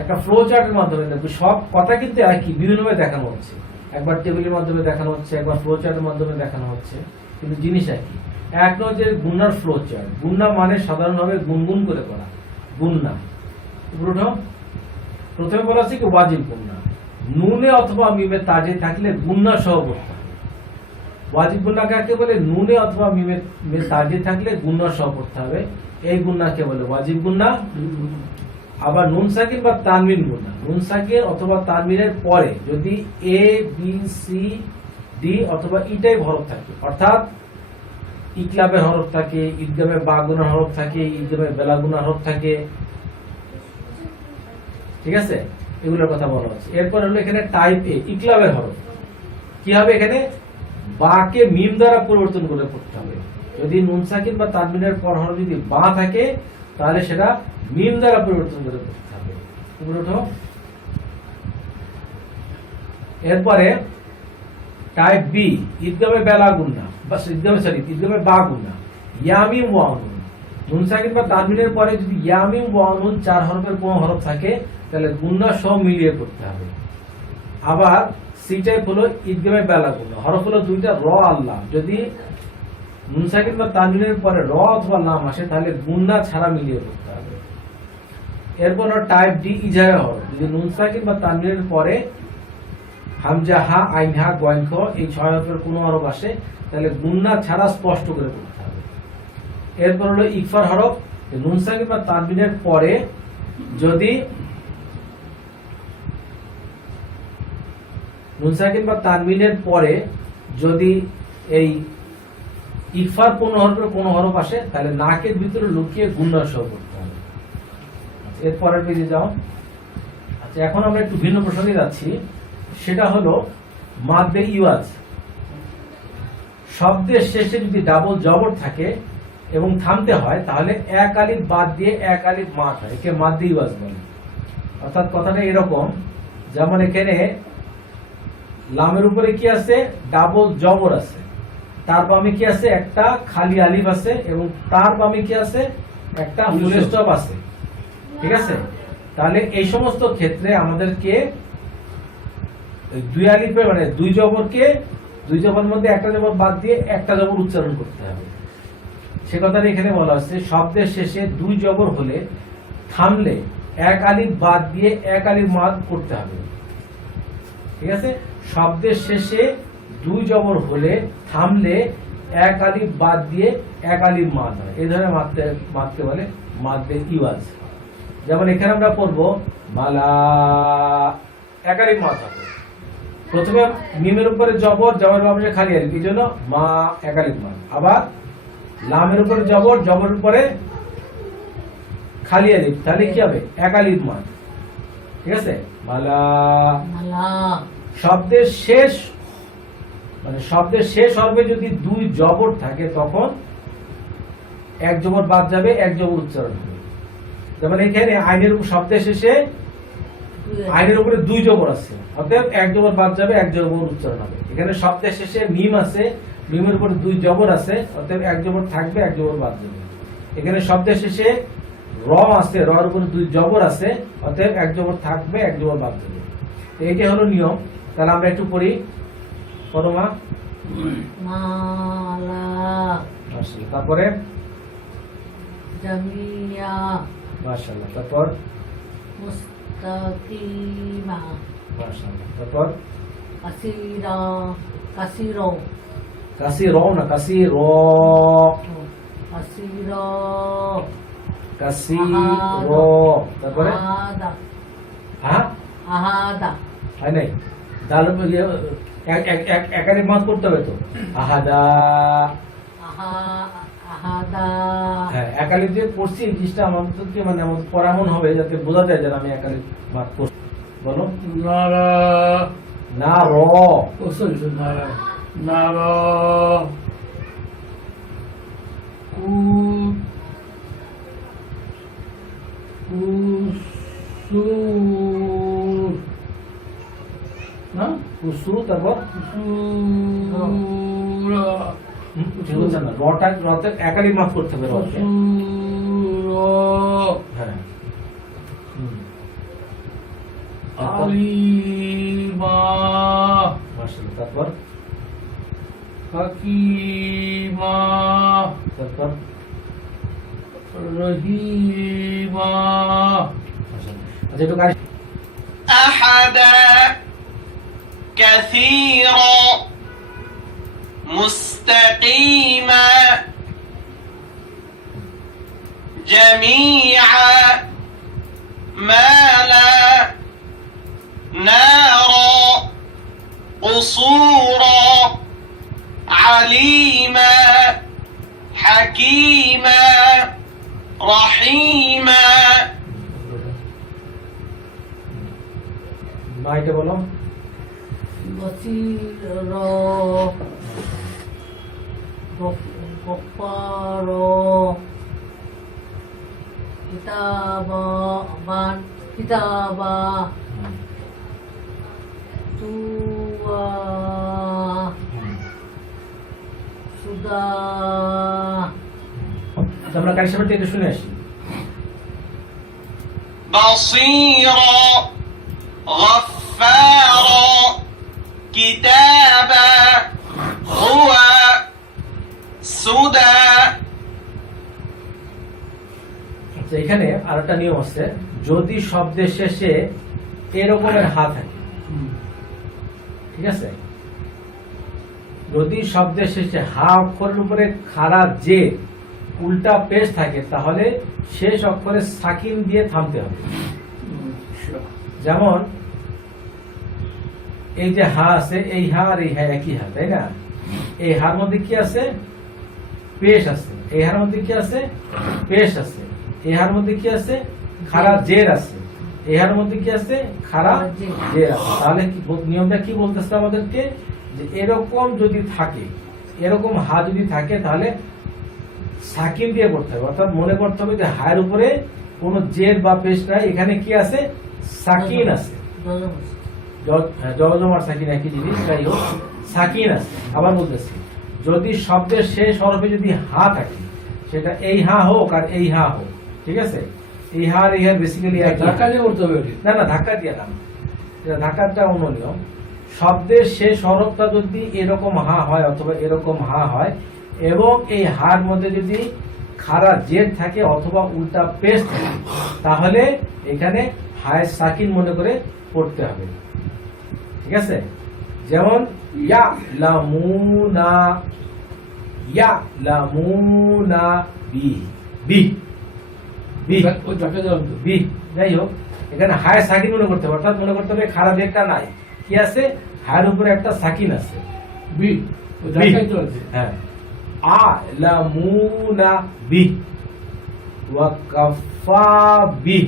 একটা ফ্লো চার্টের মাধ্যমে দেখব। সব কথা কিন্তু একই, বিভিন্নভাবে দেখানো হচ্ছে। একবার টেবিলের মাধ্যমে দেখানো হচ্ছে, একবার ফ্লো চার্টের মাধ্যমে দেখানো হচ্ছে, কিন্তু জিনিস একই। এক নজরে গুন্নার ফ্লো চার্ট। গুন্না মানে সাধারণভাবে গুনগুন করে করা গুন্না। প্রথমে বলা আছে কি ওয়াজিব গুন্না, নুনে অথবা মিমে তাজে থাকলে গুন্না সহ পড়তে হবে। ওয়াজিব গুন্না কাকে বলে? নুনে অথবা মিমে তাজে থাকলে গুন্না সহ পড়তে হবে, এই গুন্নাকে বলে ওয়াজিব গুন্না। আবার নুন সাকিন বা তানবিন গুন্না, নুন সাকিন অথবা তানবিনের পরে যদি এ বি সি ডি অথবা ইটাই হরফ থাকে, অর্থাৎ ইকলাবের হরফ থাকে, ইদগামে বা গুনার হরফ থাকে, ইদগামে বেলা গুনার হরফ থাকে, ঠিক আছে? এগুলোর কথা বলা হচ্ছে। এরপর হলো এখানে টাইপ এ ইকলাবের হরফ। কি হবে? এখানে বাকে মিম দ্বারা পরিবর্তন করে পড়তে হবে। যদি নুন সাকিন বা তানবিনের পর হরফ যদি বা থাকে তাহলে সেটা মিম দ্বারা পরিবর্তন করে পড়তে হবে। এরপরে টাইপ বি ইদগামে বেলা গুন্না বা ইদগামে বা গুন্না, ইয়ামিম ওয়া নুন। নুন সাকিন বা তানবিনের পরে যদি ইয়ামিম ওয়া নুন 4 হরফের কোন হরফ থাকে তাহলে গুন্না সহ মিলিয়ে পড়তে হবে। আবার সি টাইপ হলো ইদগামে বেলা গুন্না, হরফ হলো দুইটা র আল্লাহ। যদি নুন সাকিন বা তানবিনের পরে র অথবা লাম আসে তাহলে গুন্না ছাড়া মিলিয়ে পড়তে হবে। এরপর টাইপ ডি ইজহারের হরফ। যদি নুন সাকিন বা তানবিনের পরে হামজা হা আইন হা গয়েন খ এই 6 হরফের কোন হরফ আসে তাহলে গুন্না ছাড়া স্পষ্ট করে পড়তে হবে। এরপর হলো ইকফার হরফ। নুন সাকিন বা তানবিনের পরে যদি নুন সাকিন বা তানবিনের পরে যদি এই ইকফার 15 হরফের কোন হরফ আসে তাহলে নাকের ভিতরে লুকিয়ে গুন্না সহ পড়তে হবে। এরপরের পেজে যাও। আচ্ছা, এখন আমরা একটু ভিন্ন প্রসঙ্গে যাচ্ছি। সেটা হলো মাদ্দে ইওয়াজ। শব্দের শেষে যদি ডাবল জবর থাকে এবং থামতে হয় তাহলে এক আলিফ বাদ দিয়ে এক আলিফ মাদ হয়, একে মাদ্দে ইওয়াজ বলে। অর্থাৎ কথাটা এরকম, যেমন এখানে লামের উপরে কি আছে? ডাবল জবর আছে, তার বামে কি আছে? একটা খালি আলিফ আছে, এবং তার বামে কি আছে? একটা ফুল স্টপ আছে, ঠিক আছে? তাহলে এই সমস্ত ক্ষেত্রে আমাদেরকে দুই আলিফের মানে দুই জবরের মধ্যে একটা জবর বাদ দিয়ে একটা জবর উচ্চারণ করতে হবে। সে কথাটা এখানে বলা হচ্ছে, শব্দের শেষে দুই জবর হলে থামলে এক আলিফ বাদ দিয়ে এক আলিফ মাদ করতে হবে, ঠিক আছে? শব্দের শেষে দুই জবর হলে থামলে এক আলিফ বাদ দিয়ে এক আলিফ মাদ হয়, এই ধরনের মাদকে বলে মাদ্দে ইওয়াজ। যেমন এখানে আমরা পড়বো মালা, এক আলিফ মাদ হবে। প্রথমে মিমের উপরে জবর, জবরের বামে খালি আলিফ, এই জন্য মা, এক আলিফ মাদ। আবার লামের উপরে জবর, জবরের উপরে খালি আলিফ, তাহলে কি হবে? এক আলিফ মাদ। ঠিক আছে? মালা। শব্দের শেষ মানে শব্দের শেষ হরফে যদি দুই জবর থাকে তখন এক জবর বাদ যাবে, এক জবর উচ্চারণ হবে। যেমন এখানে আইনের উপর শব্দের শেষে আইনের উপরে দুই জবর আছে, অতএব এক জবর বাদ যাবে, এক জবর উচ্চারণ হবে। এখানে শব্দের শেষে মিম আছে, মিমের উপরে দুই জবর আছে, অতএব এক জবর থাকবে, এক জবর বাদ যাবে। এখানে শব্দের শেষে র আছে, রর উপরে দুই জবর আছে, অতএব এক জবর থাকবে, এক জবর বাদ যাবে। এইটা হলো নিয়ম। তাহলে আমরা একটু পড়ি, পড়ো মা। তারপরে জামিয়া, মাশাআল্লাহ। তারপর মুস্তাকিমা, মাশাআল্লাহ। তারপর কাসিরা, কাসিরো, কাসির না কাসির, কাসিরো, কাসির। তারপরে আহাদা, হ্যাঁ আহাদা, হয় নাই, দাল এক আলিফ মাদ করতে হবে তো। আহাদা, আহাদা, হ্যাঁ এক আলিফ দিয়ে পড়ছি, এই জিনিসটা আমাদেরকে মানে আমাদের পড়া এমন হবে যাতে বোঝা যায় যে আমি এক আলিফ মাদ করছি। বলো। নারা, না র, ও সরি সরি, নারা, নারা, কুসুর, না কুসু। তারপর কুসুরা, ঠিক বলছেন না, রতে এক আলিফ মাদ করতে হবে রতে। কুসুরা, হ্যাঁ। আলিমা, মাশাআল্লাহ। তারপর হাকিমা, তারপর রহিমা, মাশাআল্লাহ। আচ্ছা একটু গাড়ি أحدا كثيرا مستقيما جميعا مالا نارا قصورا عليما حكيما رحيما মা এটা বলো। বসিরো, গফারো, কিতাবান, কিতাবা, তুয়া, সুদা। আমরা কারি সাহেবের থেকে শুনে আসি। بصيرا غفارا كتابا هو سدى আচ্ছা এখানে আরেকটা নিয়ম আছে, যদি শব্দের শেষে এরকমের হা থাকে, ঠিক আছে, যদি শব্দের শেষে হা অক্ষরের উপরে খাড়া যে উল্টা পেশ থাকে তাহলে শেষ অক্ষরে সাকিন দিয়ে থামতে হবে। যেমন এই যে হা আছে, এই হা আর এই হা একই হা, তাই না? এই হার মধ্যে কি আছে? পেশ আছে। এই হার মধ্যে কি আছে? পেশ আছে। এই হার মধ্যে কি আছে? খাড়া জের আছে। এই হার মধ্যে কি আছে? খাড়া জের আছে। তাহলে নিয়মটা কি বলতেছে আমাদেরকে, যে এরকম যদি থাকে, এরকম হা যদি থাকে তাহলে সাকিন দিয়ে করতে হবে। অর্থাৎ মনে করতে হবে যে হায়ের উপরে কোনো জের বা পেশ নাই, এখানে কি আছে? সাকিন আছে। জজম আর সাকিন একই জিনিস, যাই হোক সাকিন আছে। আবার বলতেছি, যদি শব্দের শেষ হরফে যদি হা থাকে, সেটা এই হা হোক আর এই হা হোক, ঠিক আছে? এই হা আর এই হা বেসিক্যালি ধাক্কা দিয়ে করতে হবে। না না, ধাক্কা দিয়ে না, এটা ধাক্কাটা অন্য নিয়ম। শব্দের শেষ হরফটা যদি এরকম হা হয় অথবা এরকম হা হয় এবং এই হার মধ্যে যদি খাড়া জের থাকে অথবা উল্টা পেশ থাকে, তাহলে এখানে হায় সাকিন মনে করে পড়তে হবে, ঠিক আছে? যেমন ইয়ালামুনা, ইয়ালামুনা বি বি বি ওই তাকে দাও তো। বি যাই হোক এখানে হায় সাকিন মনে করতে হবে অর্থাৎ মনে করতে হবে খারাপ একটা নাই কি আছে হায়ের উপরে একটা সাকিন আছে বি ওই বি তাকে তো আছে। হ্যাঁ আলামুনা বি ওয়া কাফা বি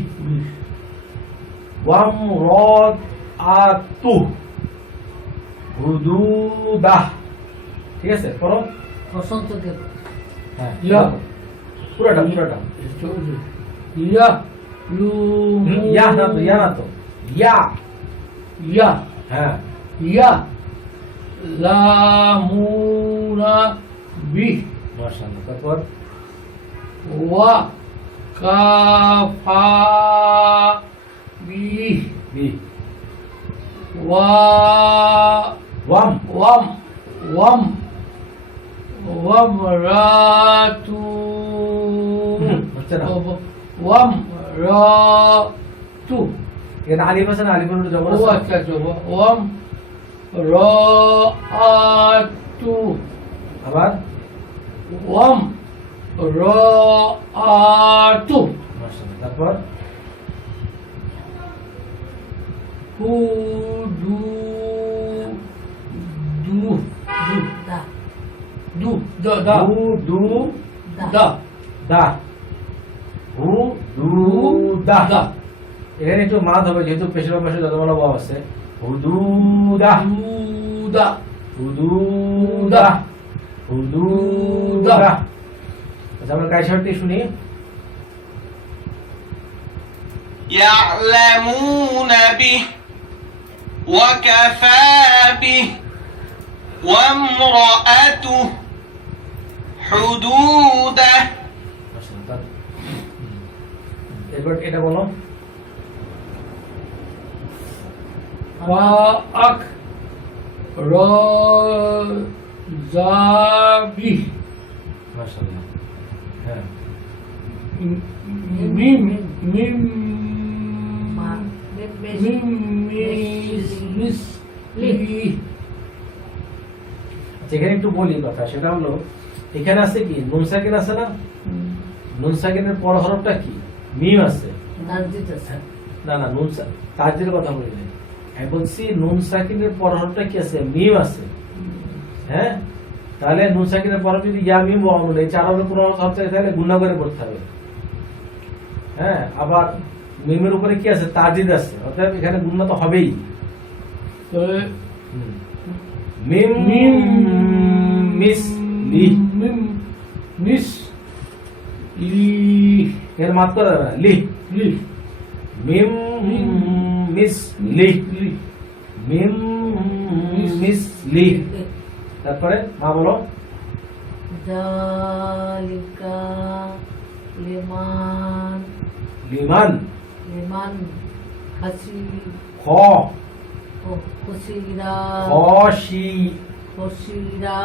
ওয়ামরাতু হুদুদাহ ঠিক আছে পড়ো বসন্ত দেব হ্যাঁ ইয়া। পুরোটা ইয়া ইউ ইয়া না তো ইয়া না তো ইয়া ইয়া হ্যাঁ ইয়া লামুনা বি মাশাআল্লাহ তারপর ওয়া কাফা বি বি ওয়া ওয়াম ওয়াম ওয়াম ওয়ামরাতু হচ্ছে না ওয়ামরাতু এখানে আলিফ আছে না আলিফের উপরে জবর ও আছে আচ্ছা আচ্ছা ওয়ামরাতু আবার ওয়ামরাতু মাশাআল্লাহ তারপর হুদু দু দা দু দা দা দু দু দা দা হু দু দা দা এখানে একটু মাদ হবে যেহেতু পেশের পাশে যতগুলো বাব আছে হুদুদা দুদা হুদুদা হুদুদা আচ্ছা আমরা কায়সারটি শুনি يعلمون به وكفى به وامرأته حدوده এবার এটা বলো ফাআক রাজাবি মাশাআল্লাহ হ্যাঁ মিম মিম মা বেশ মিম মিস মিস লি যেখানে একটু বলি কথা সেটা হলো এখানে আছে কি নুন সাকিন আছে না নুন সাকিনের পর হরফটা কি মিম আছে তাজদিদ আছে না না নুন তাজের কথা বলি নাই আমি বলছি নুন সাকিনের পর হরফটা কি আছে মিম আছে হ্যাঁ তাহলে নুন সাকিনের পর যদি ইয়া মিম ওয়া নুন এই চার হরফের পুরো হরফ থাকে তাহলে গুণা করে পড়তে হবে হ্যাঁ আবার মিমের উপরে কি আছে তাজিদ আছে অর্থাৎ এখানে গুণা তো হবেই তাহলে মিম মিম মিস লি মিম মিস লি এর মাত করা যাবে না লি লি মিম মিস লি লি মিম মিস লি তারপরে মা বলো জালিকা লিমান লিমান লিমান খাসি খ খুশিরা খসি খুশিরা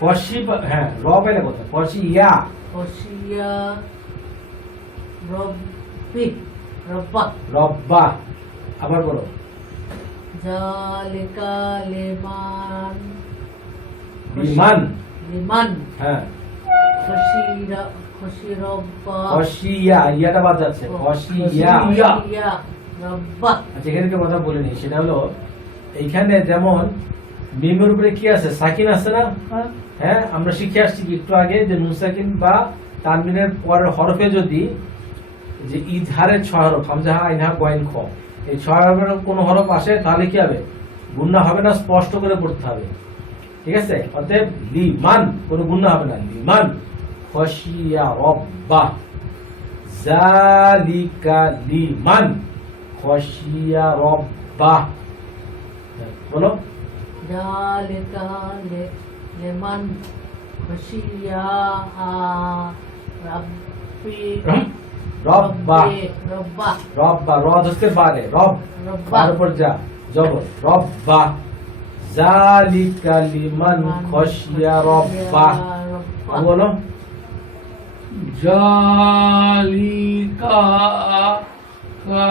খসি হ্যাঁ র পেলে কথা খসি ইয়া খুশিয়া রব্বি রব্বা রব্বা আবার বলো জালিকা লিমান লিমান লিমান হ্যাঁ খুশিরা খুশি রব্বা খসিয়া ইয়াটা বাদ যাচ্ছে খসিয়া খুশিয়া রব্বা আচ্ছা এখানে একটা কথা বলিনি সেটা হলো এইখানে যেমন মিমের উপরে কি আছে সাকিন আছে না হ্যাঁ আমরা শিখে আসছি কি একটু আগে যে নুন সাকিন বা তানবিনের পরের হরফে যদি যে ইজহারের 6 হরফ হামজা আইনহা গয়েন খ এই 6 হরফের কোন হরফ আসে তাহলে কি হবে গুণনা হবে না স্পষ্ট করে পড়তে হবে ঠিক আছে অতএব লিমান কোনো গুণনা হবে না লিমান খশিয়া রব্বা জালিকা লিমান খশিয়া রব্বা বলো জালিকা লিমান খুশিয়া রব্বি রব্বা রব্বা রব্বা র ধরতে পারে রব রব্বা তার উপর যা জবর রব্বা জালিকা লিমান খশিয়া রব্বা বলো জালিকা কা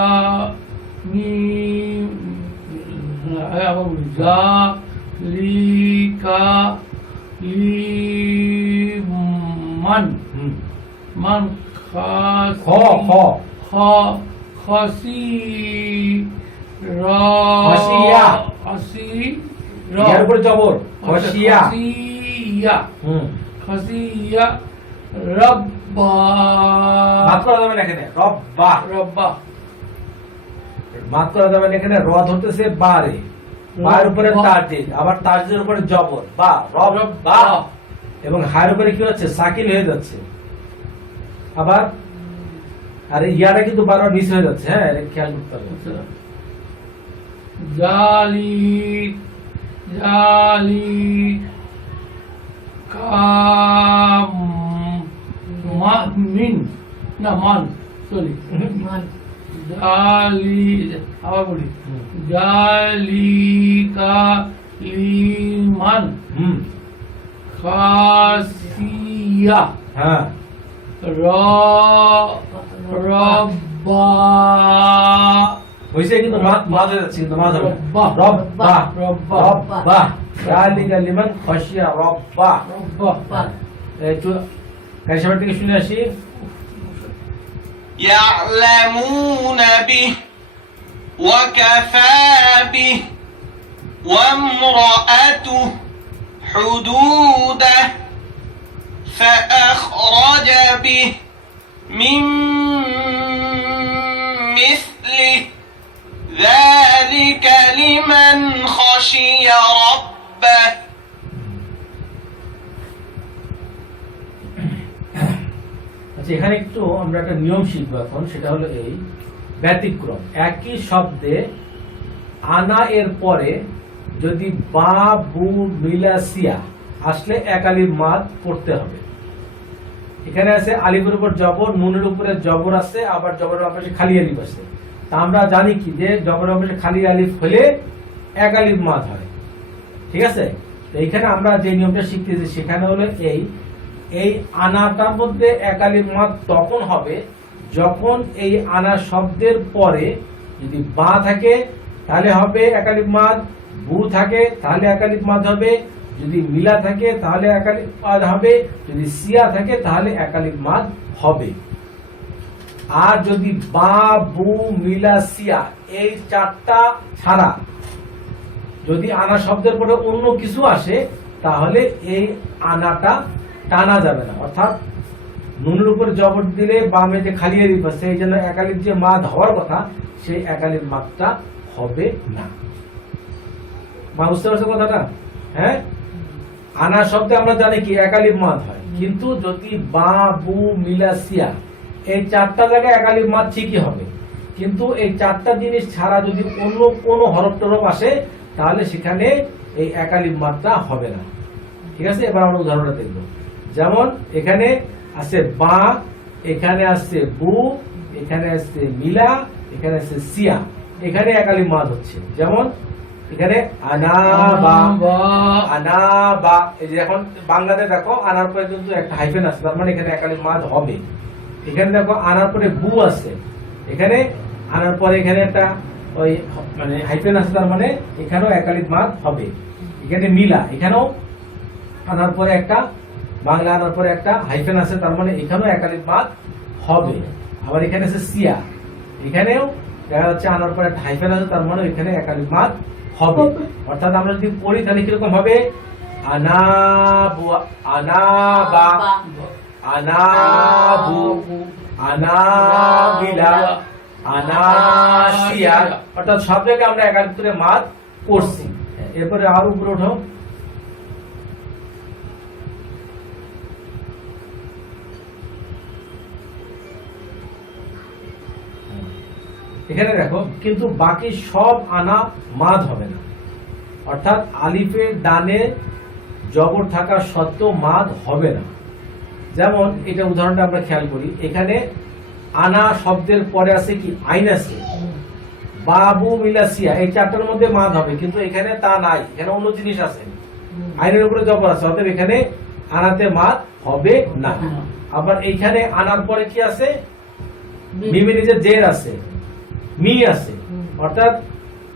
মিম জালিকা লি মান হুম মান খ খ খাসি খাসিয়া। খাসি ইয়ার উপরে জবর খসিয়া। খাসিয়া হুম খাসিয়া রব্বা মাত করা যাবে না এখানে রব্বা। রব্বা মাত করা যাবে না এখানে র ধরতেছে বারে, বার উপরে তারজিদ, আবার তারজিদের উপরে জবর বা রব্বা, এবং হায়ের উপরে কি হচ্ছে সাকিন হয়ে যাচ্ছে। আবার আরে ইয়াটা কিন্তু বারবার নিচে হয়ে যাচ্ছে, হ্যাঁ এটা খেয়াল করতে হবে। জালি জালি কাম মিন না মান সরি মান জালি আবার বলি হুম। জালিকা লিমান হুম খাসিয়া হ্যাঁ রব্বা হইছে, কিন্তু মাঝ হয়ে যাচ্ছে, কিন্তু মাঝ হবে রব্বা রব্বা রব্বা রব্বা জালিকা লিমান খাশিয়া রব্বা। রব্বা বা একটু কারিশমার থেকে শুনে আসি। يعلمون به وكفى به وامرأته حدوده فأخرج به من مثله ذلك لمن خشي ربه আচ্ছা, এখানে একটু আমরা একটা নিয়ম শিখবো এখন, সেটা হলো এই ব্যতিক্রম। একই শব্দে আনা এর পরে যদি বা বু মিলাসিয়া আসলে এক আলিফ মাদ পড়তে হবে। এখানে আছে আলিফের উপর জবর, নুনের উপরে জবর আছে, আবার জবরের পাশে খালি আলিফ আছে। তা আমরা জানি কি যে জবরের পাশে খালি আলিফ হলে এক আলিফ মাদ হয়, ঠিক আছে। তো এইখানে আমরা যে নিয়মটা শিখতেছি সেখানে হলো এই আনাটার মধ্যে এক আলিফ মাদ তখন হবে যখন এই আনা শব্দের পরে যদি বা থাকে তাহলে হবে এক আলিফ মাদ, বু থাকে তাহলে এক আলিফ মাদ হবে, যদি মিলা থাকে তাহলে এক আলিফ মাদ হবে, যদি সিয়া থাকে তাহলে এক আলিফ মাদ হবে। আর যদি বা বু মিলা সিয়া এই চারটা ছাড়া যদি আনা শব্দের পরে অন্য কিছু আসে তাহলে এই আনাটা টানা যাবে না। অর্থাৎ নুনের উপরে জবর দিলে বামে যে খালি আলিফ আছে এই জন্য এক আলিফ যে মাদ হওয়ার কথা সেই এক আলিফ মাদটা হবে না। মা বুঝতে পারছো কথাটা? হ্যাঁ, আনা শব্দে আমরা জানি কি এক আলিফ মাদ হয়, কিন্তু যদি বা বু মিলা সিয়া এই চারটা জায়গায় এক আলিফ মাদ ঠিকই হবে, কিন্তু এই চারটা জিনিস ছাড়া যদি অন্য কোনো হরফ টরফ আসে তাহলে সেখানে এই এক আলিফ মাদটা হবে না। ঠিক আছে, এবার আমরা উদাহরণটা দেখবো। যেমন এখানে আছে বা, এখানে আছে বু, এখানে আছে মিলা, এখানে আছে সিয়া, এখানে এক আলিফ মাদ হচ্ছে। যেমন এখানে আনা বা, আনা বা, এই যে এখন বাংলাতে দেখো আনার পরে কিন্তু একটা হাইফেন আছে, তার মানে এখানে এক আলিফ মাদ হবে। এখানে দেখো আনার পরে বু আছে, এখানে আনার পরে এখানে একটা ওই মানে হাইফেন আছে, তার মানে এখানেও এক আলিফ মাদ হবে। এখানে মিলা, এখানেও আনার পরে একটা বাংলা আনার পরে একটা হাইফেন আছে, তার মানে এখানেও এক আলিফ মাদ হবে। আবার এখানে আছে সিয়া, এখানেও দেখা যাচ্ছে আনার পরে একটা হাইফেন আছে, তার মানে এখানে এক আলিফ মাদ হবে। অর্থাৎ আমরা যদি পড়ি তাহলে কিরকম হবে? আনা বু, আনা বা, আনা বু, আনা মিলা, আনা সিয়া, অর্থাৎ সব জায়গায় আমরা এক আলিফ করে মাদ করছি। এরপরে আর উপরে ওঠো। এখানে দেখো কিন্তু বাকি সব আনা মাদ হবে না, অর্থাৎ আলিফের ডানে জবর থাকা সত্ত্বেও মাদ হবে না। যেমন এটা উদাহরণটা আমরা খেয়াল করি, এখানে আনা শব্দের পরে আছে কি আইন আছে, বাবু মিলাসিয়া এই চারটার মধ্যে মাদ হবে, কিন্তু এখানে তা নাই, এখানে অন্য জিনিস আছে, আইনের উপরে জবর আছে, অতএব এখানে আনাতে মাদ হবে না। আবার এইখানে আনার পরে কি আছে? মিমে নিজে জের আছে, মি আছে, অর্থাৎ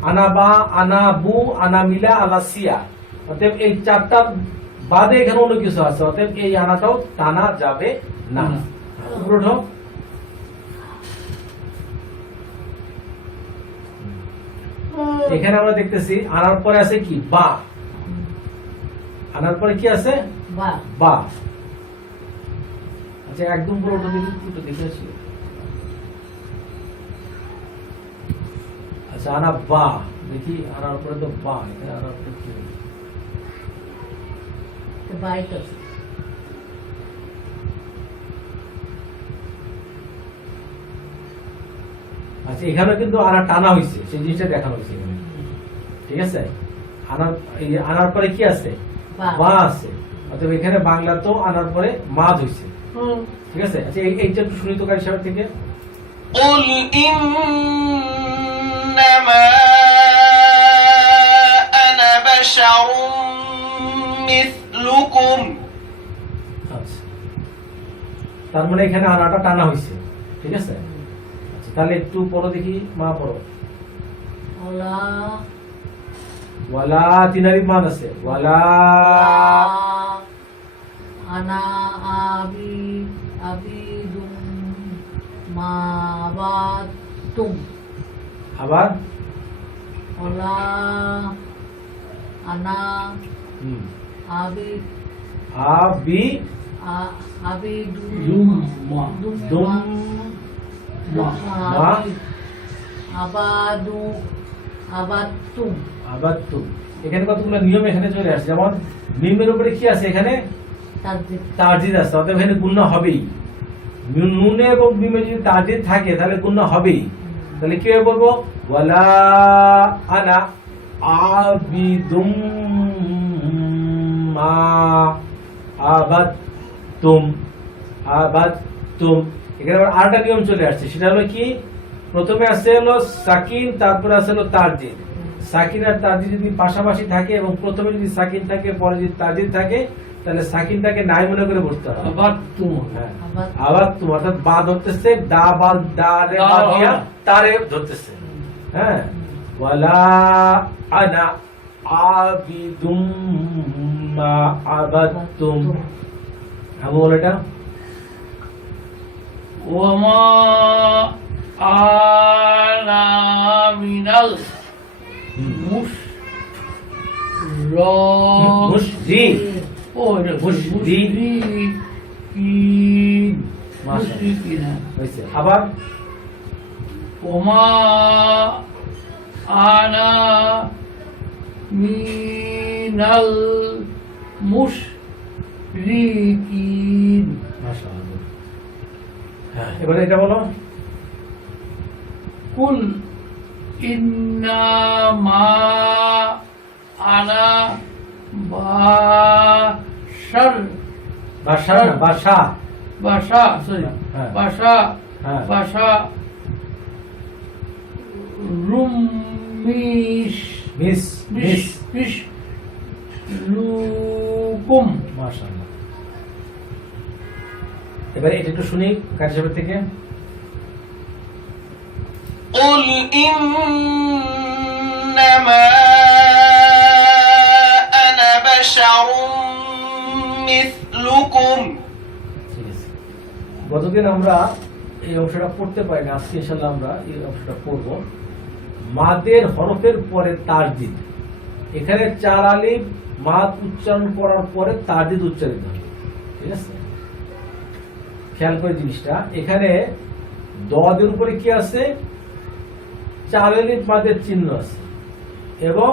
আনা বা, আনা বু, আনা মিলা, আলা সিয়া, অতএব এই চারটা বাদে এখানে অন্য কিছু আছে, অতএব এই আনাটাও টানা যাবে না। না। উপরে ওঠো। এখানে আমরা দেখতেছি আনার পরে আছে কি বা, আনার পরে কি আছে বা বা। আচ্ছা একদম পুরো ওটা দেখি, একটু দেখে আসি। আচ্ছা আনা বা, দেখি আনার পরে তো বা, এখানে আনার পরে কি হবে? বাইক আছে। আচ্ছা এখানে কিন্তু আনা টানা হয়েছে, সেই জিনিসটা দেখানো হয়েছে এখানে, ঠিক আছে। আনার এই আনার পরে কি আছে বা বা আছে, অতএব এখানে বাংলা তো আনার পরে মাদ হয়েছে, ঠিক আছে। আচ্ছা এইটা একটু শুনি তো কারি সাহেব থেকে। قل إنما أنا بشر مثلكم আচ্ছা তার মানে এখানে আনাটা টানা হয়েছে, ঠিক আছে। আচ্ছা তাহলে একটু পড়ো দেখি, মা পড়ো। ওলা ওয়ালা তিনারি মাদ আছে, ওয়ালা আনা আবিদুম মাবাতুম। আবার ওলা আনা হুম, আবিদ আবি আবিদুম দুম্মা দুম মা আবাদু আবাতুম। আবার তুম। এখানে কতগুলো নিয়ম এখানে চলে আসছে, যেমন মিমের উপরে কি আছে, এখানে তাজদিদ তাজিদ আছে, অতএব এখানে গুণনা হবেই। নুনে এবং মিমে যদি তাজিদ থাকে তাহলে গুণনা হবেই। তাহলে কি বলবো, ওয়ালা আনা আবিদুম মা আবাদতুম আবাদতুম। এখানে আবার আরেকটা নিয়ম চলে আসছে, সেটা হলো কি, প্রথমে আছে হলো সাকিন, তারপরে আছে হলো তাজিদ। সাকিন আর তাজিদ যদি পাশাপাশি থাকে এবং প্রথমে যদি সাকিন থাকে পরে যদি তাজিদ থাকে, তাহলে সাকিনটাকে নাই মনে করে পড়তে হবে। আবার তুমি হ্যাঁ, আবাদ আবার তুমি অর্থাৎ বা ধরতেছে, দা বা দা রে বা দিয়া তারে ধরতেছে। হ্যাঁ, ওয়ালা আনা আবিদুম মা আবাদতুম। হ্যাঁ বল এটা। ওমা আনা মিনাল মুশরি ও এটা মুশরিকিন। মুশরিকিন হয়েছে। আবার ওমা আনা মিনাল মুশরিকিন। মাশাআল্লাহ। হ্যাঁ, এবারে এটা বলো। কুল ইন্নামা আনা বাশার বাশা না, বাশা। বাশা সরি হ্যাঁ। বাশা হ্যাঁ। বাশা রুমিশ মিস মিস মিশ লুকুম। মাশাআল্লাহ। এবারে এটা একটু শুনি কারি সাহেবের থেকে। قل إنما أنا بشر مثلكم ঠিক আছে। গতদিন আমরা এই অংশটা পড়তে পারি না, আজকে ইনশাআল্লাহ আমরা এই অংশটা পড়ব। মাদের হরফের পরে তারদিদ, এখানে চার আলিফ মাদ উচ্চারণ করার পরে তারদিদ উচ্চারিত হবে, ঠিক আছে। খেয়াল করে জিনিসটা, এখানে দদের উপরে কি আছে, চার আলিফ মাদের চিহ্ন আছে এবং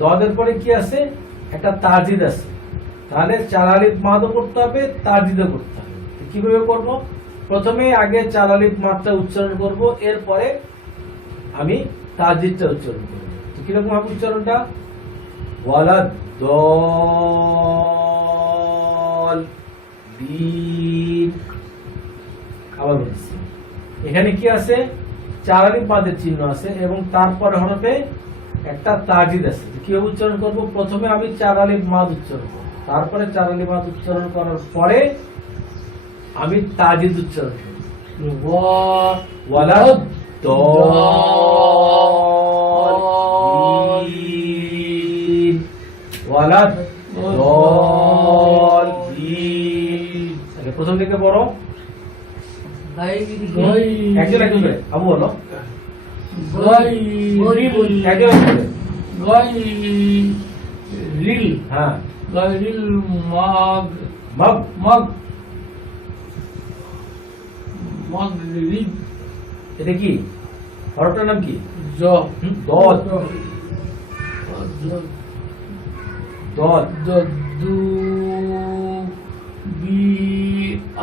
দদের পরে কি আছে, একটা তারদিদ আছে। তাহলে চার আলিফ মাদও করতে হবে, তারদিদও করতে হবে। কিভাবে করব, প্রথমে আগে চার আলিফ মাদটা উচ্চারণ করব, এরপরে আমি তারদিদটা উচ্চারণ করব। তো কিরকম হবে উচ্চারণটা, ওয়ালা দল বিন। আবার বলছি, এখানে কি আছে, চার আলিফ মাদের চিহ্ন আছে এবং তারপরে হরফে একটা তাজিদ আছে। কিভাবে উচ্চারণ করব, প্রথমে আমি চার আলিফ মাদ উচ্চারণ করব, তারপরে চার আলিফ মাদ উচ্চারণ করার পরে আমি তাজিদ উচ্চারণ করব। ওয়ালা দল ওয়ালা দল প্রথম থেকে বড় গাইরি একজন একজন করে আবু বলো গায়রিল একজন একজন করে গায়রিল হ্যাঁ গায়রিল মাগ মাগ মাগ মাগরিব এটা কি হরফটার নাম কি জ দদ দদ দু বি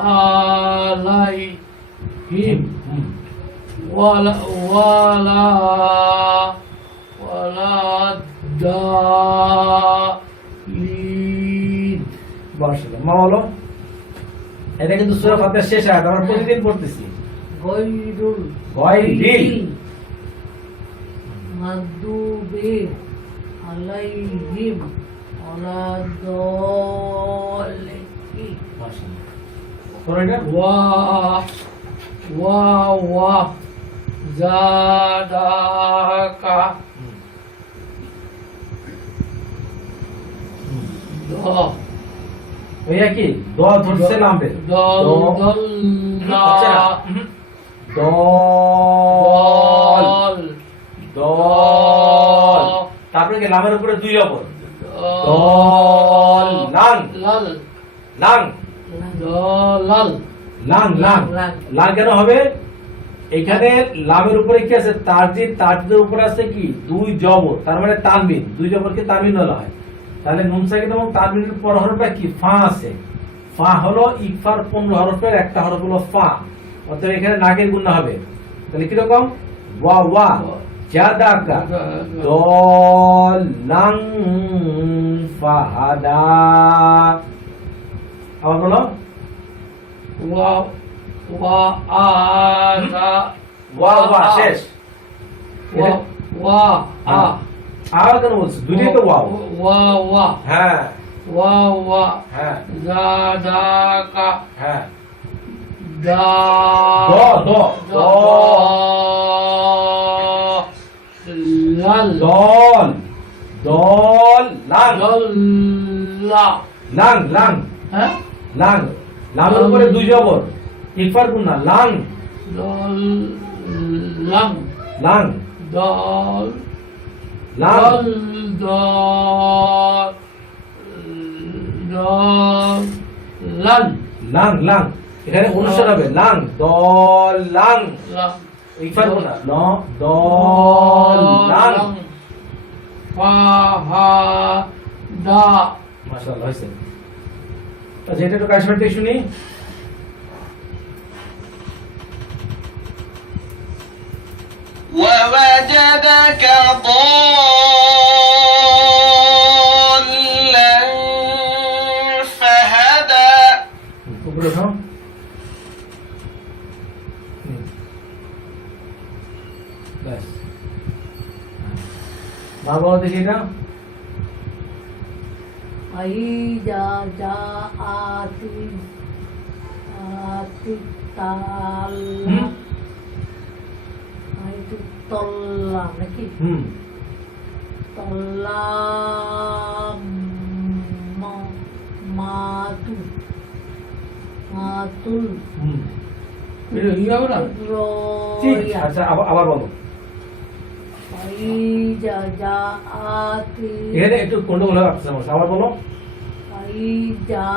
আলাই হিম ওয়ালা ওয়ালা ওয়ালা দালিন মাশাআল্লাহ মা বলো এটা কিন্তু সূরা ফাতিহার শেষ আয়াত আমরা প্রতিদিন পড়তেছি গৈরুল গায়রিল মাগদুবে আলাইহিম ওয়ালাদ-দাল্লিন মাশাআল্লাহ পড়ো এটা ওয়া ওয়া ওয়া জাদাকা দ ওইয়া কি দ ধরছে লাম্বে দল দল আচ্ছা দল দল তারপরে কি লামের উপরে দুই অপর দল লাং লাল লাং লাল লাং লাং লাং। লাং কেন হবে এখানে লামের উপরে কি আছে তারজিদ তারজিদের উপরে আছে কি দুই জবর তার মানে তানবিন দুই জবরকে তানবিন বলা হয় তাহলে নুন সাকিন এবং তানবিনের পর হরফটা কি ফা আছে ফা হলো ইকফার 15 হরফের একটা হরফ হলো ফা অর্থাৎ এখানে নাকের গুণা হবে তাহলে কি রকম ওয়া ওয়া জাদাকা দলাং ফাহাদা আবার বলো ওয়া ওয়া আযা ওয়া ওয়া শেষ ওয়া ওয়া আ আর কেন বলছো দুইটাই তো ওয়াও ওয়া ওয়া হ্যাঁ ওয়া ওয়া হ্যাঁ জাদাকা হ্যাঁ দা দ দ দ লাল দল দল লাং দল্লা লাং লাং হ্যাঁ লাং লামের উপরে দুই জবর ইকফার গুণ না লাং দল লাং লাং দল লাং দল দল লাল লাং লাং এখানে অনুসার হবে লাং দল লাং লাং ইকফার গুণ না ন দল লাং ফাহাদা মাশাআল্লাহ হয়েছে আচ্ছা এটা একটু কাশফার থেকে শুনি ووجدك ضالا فهدى উপরে উঠাও ব্যাস বাবা দেখি এটা আইজা জা আতি আতি তাল হুম। আইতু তল্লা নাকি তল্লা মাতু মাতুল এটা কি হবে না ঠিক রয়া আচ্ছা আবার বলো আইজা জা আতি এখানে একটু গন্ডগোল হয়ে আসছে আমার আবার বলো আইজা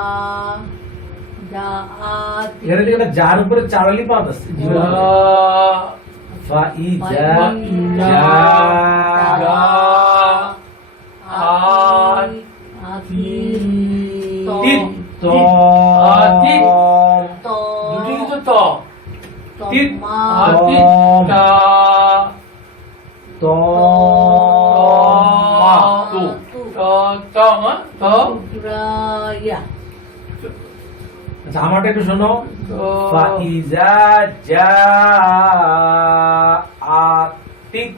জা আতি এখানে দেখো একটা যার উপরে চারালি পাত আছে ফাইজা জা আতি তিত ত তিত। ত দুটি কিন্তু তো তিত আতি তা ত মা তু তো তম তো রায়া আচ্ছা আমারটা একটু শোনো তো ফাইজা জা আতিক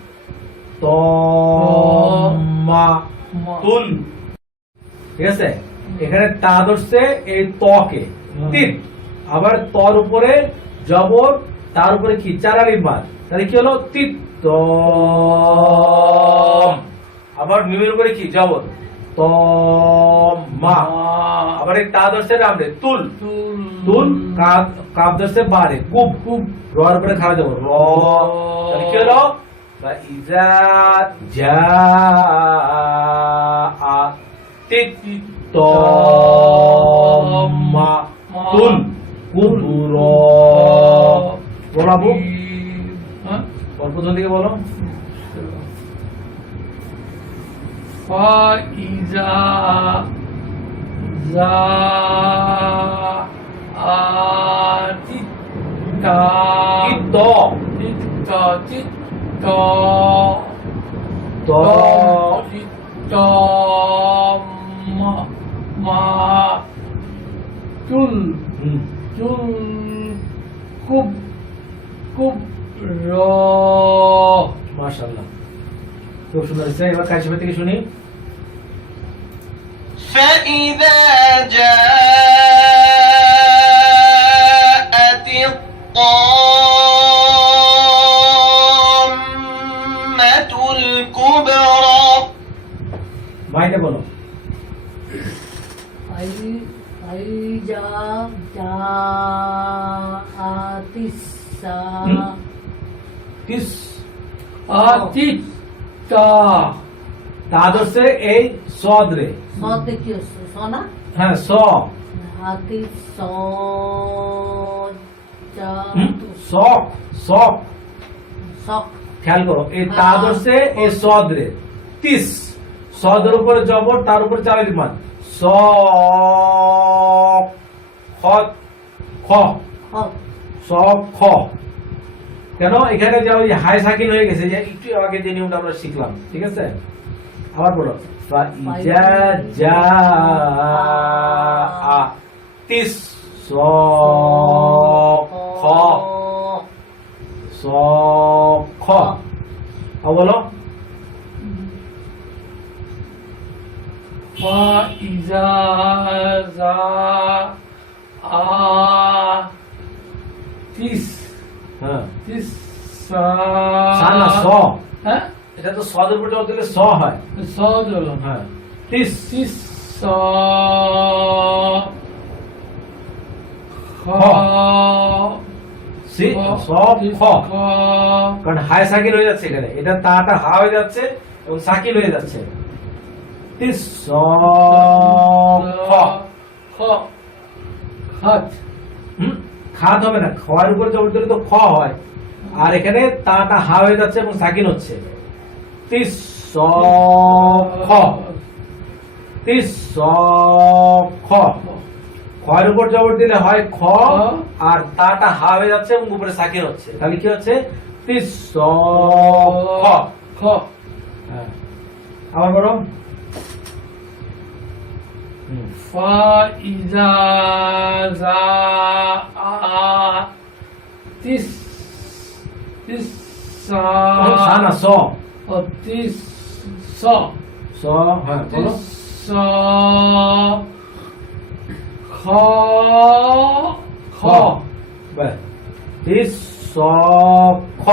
তম্মা তুল ঠিক আছে এখানে তা ধরছে এই তকে তিত আবার তর উপরে জবর তার উপরে কি চারালির মার তাহলে কি হলো তিত আবার মিমের উপরে কি জবর তম্মা আবার আবার তা ধরছে রামরে তুল তুল তুল কাপ ধরছে বারে কুব কুব রর উপরে খাড়া দেবো র তাহলে কি হলো ইজা যা তিত মা তুল কুবুর বলাবো হ্যাঁ প্রথম দিকে বলো ফাইজা যা আতিতা ইত তিত্তা তিত্ত ত তিত্ত মা চুল চুল কুব কুব র মাশাআল্লাহ খুব সুন্দর হয়েছে এবার কাশিফা থেকে শুনি فإذا جاءت الطامة الكبرى মাইনে বলো ফাইজা যা আতিসা কিস আতিতা তা ধরছে এই সদ রে সতে কি হচ্ছে সনা হ্যাঁ স আতিস শক শক সক খেয়াল করো এই তা ধরছে এই সদ রে তিস সদের উপরে জবর তার উপরে চালিয়ে মান স খ খ হক স খ কেন এখানে যে ওই হাই সাকিন হয়ে গেছে যে একটু আগে যে নিয়মটা আমরা শিখলাম ঠিক আছে আবার বলো ফাইজা যা তিস স খ স খ আবার বলো ফাইজা যা আতিস হ্যাঁ তিসা সানা স হ্যাঁ এটা তো সদের উপরে জবর দিলে স হয় সদ হলো হ্যাঁ তিস তিসা খ সি স খ কারণ হাই সাকিন হয়ে যাচ্ছে এখানে এটা তাটা হা হয়ে যাচ্ছে এবং সাকিন হয়ে যাচ্ছে তিস স খ খ হাত হুম খাত হবে না খাওয়ার উপর জবর দিলে তো খ হয় আর এখানে তাটা হা হয়ে যাচ্ছে এবং সাকিন হচ্ছে তিস স খ তিস স খ খয়ের উপর জবর দিলে হয় খ আর তাটা হা হয়ে যাচ্ছে এবং উপরে সাকিন হচ্ছে তাহলে কি হচ্ছে তিস স খ খ হ্যাঁ আবার বলো ফাইজা যা তিস তিসা সানা স তিস স হ্যাঁ বলো তিসা খ খ বাহ তিস স খ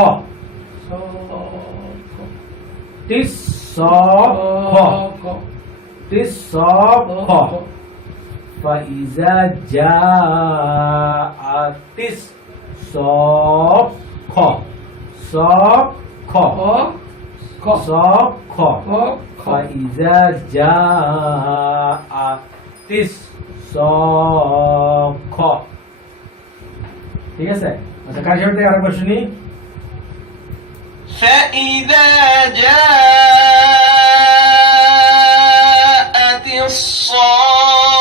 তিস স খ তিস স খ ফাইজা জাআতিস স খ স খ স খ ফাইজা জাআতিস স খ ঠিক আছে আচ্ছা কাশিফা থেকে আরেকবার শুনি فإذا جاءت الصاخة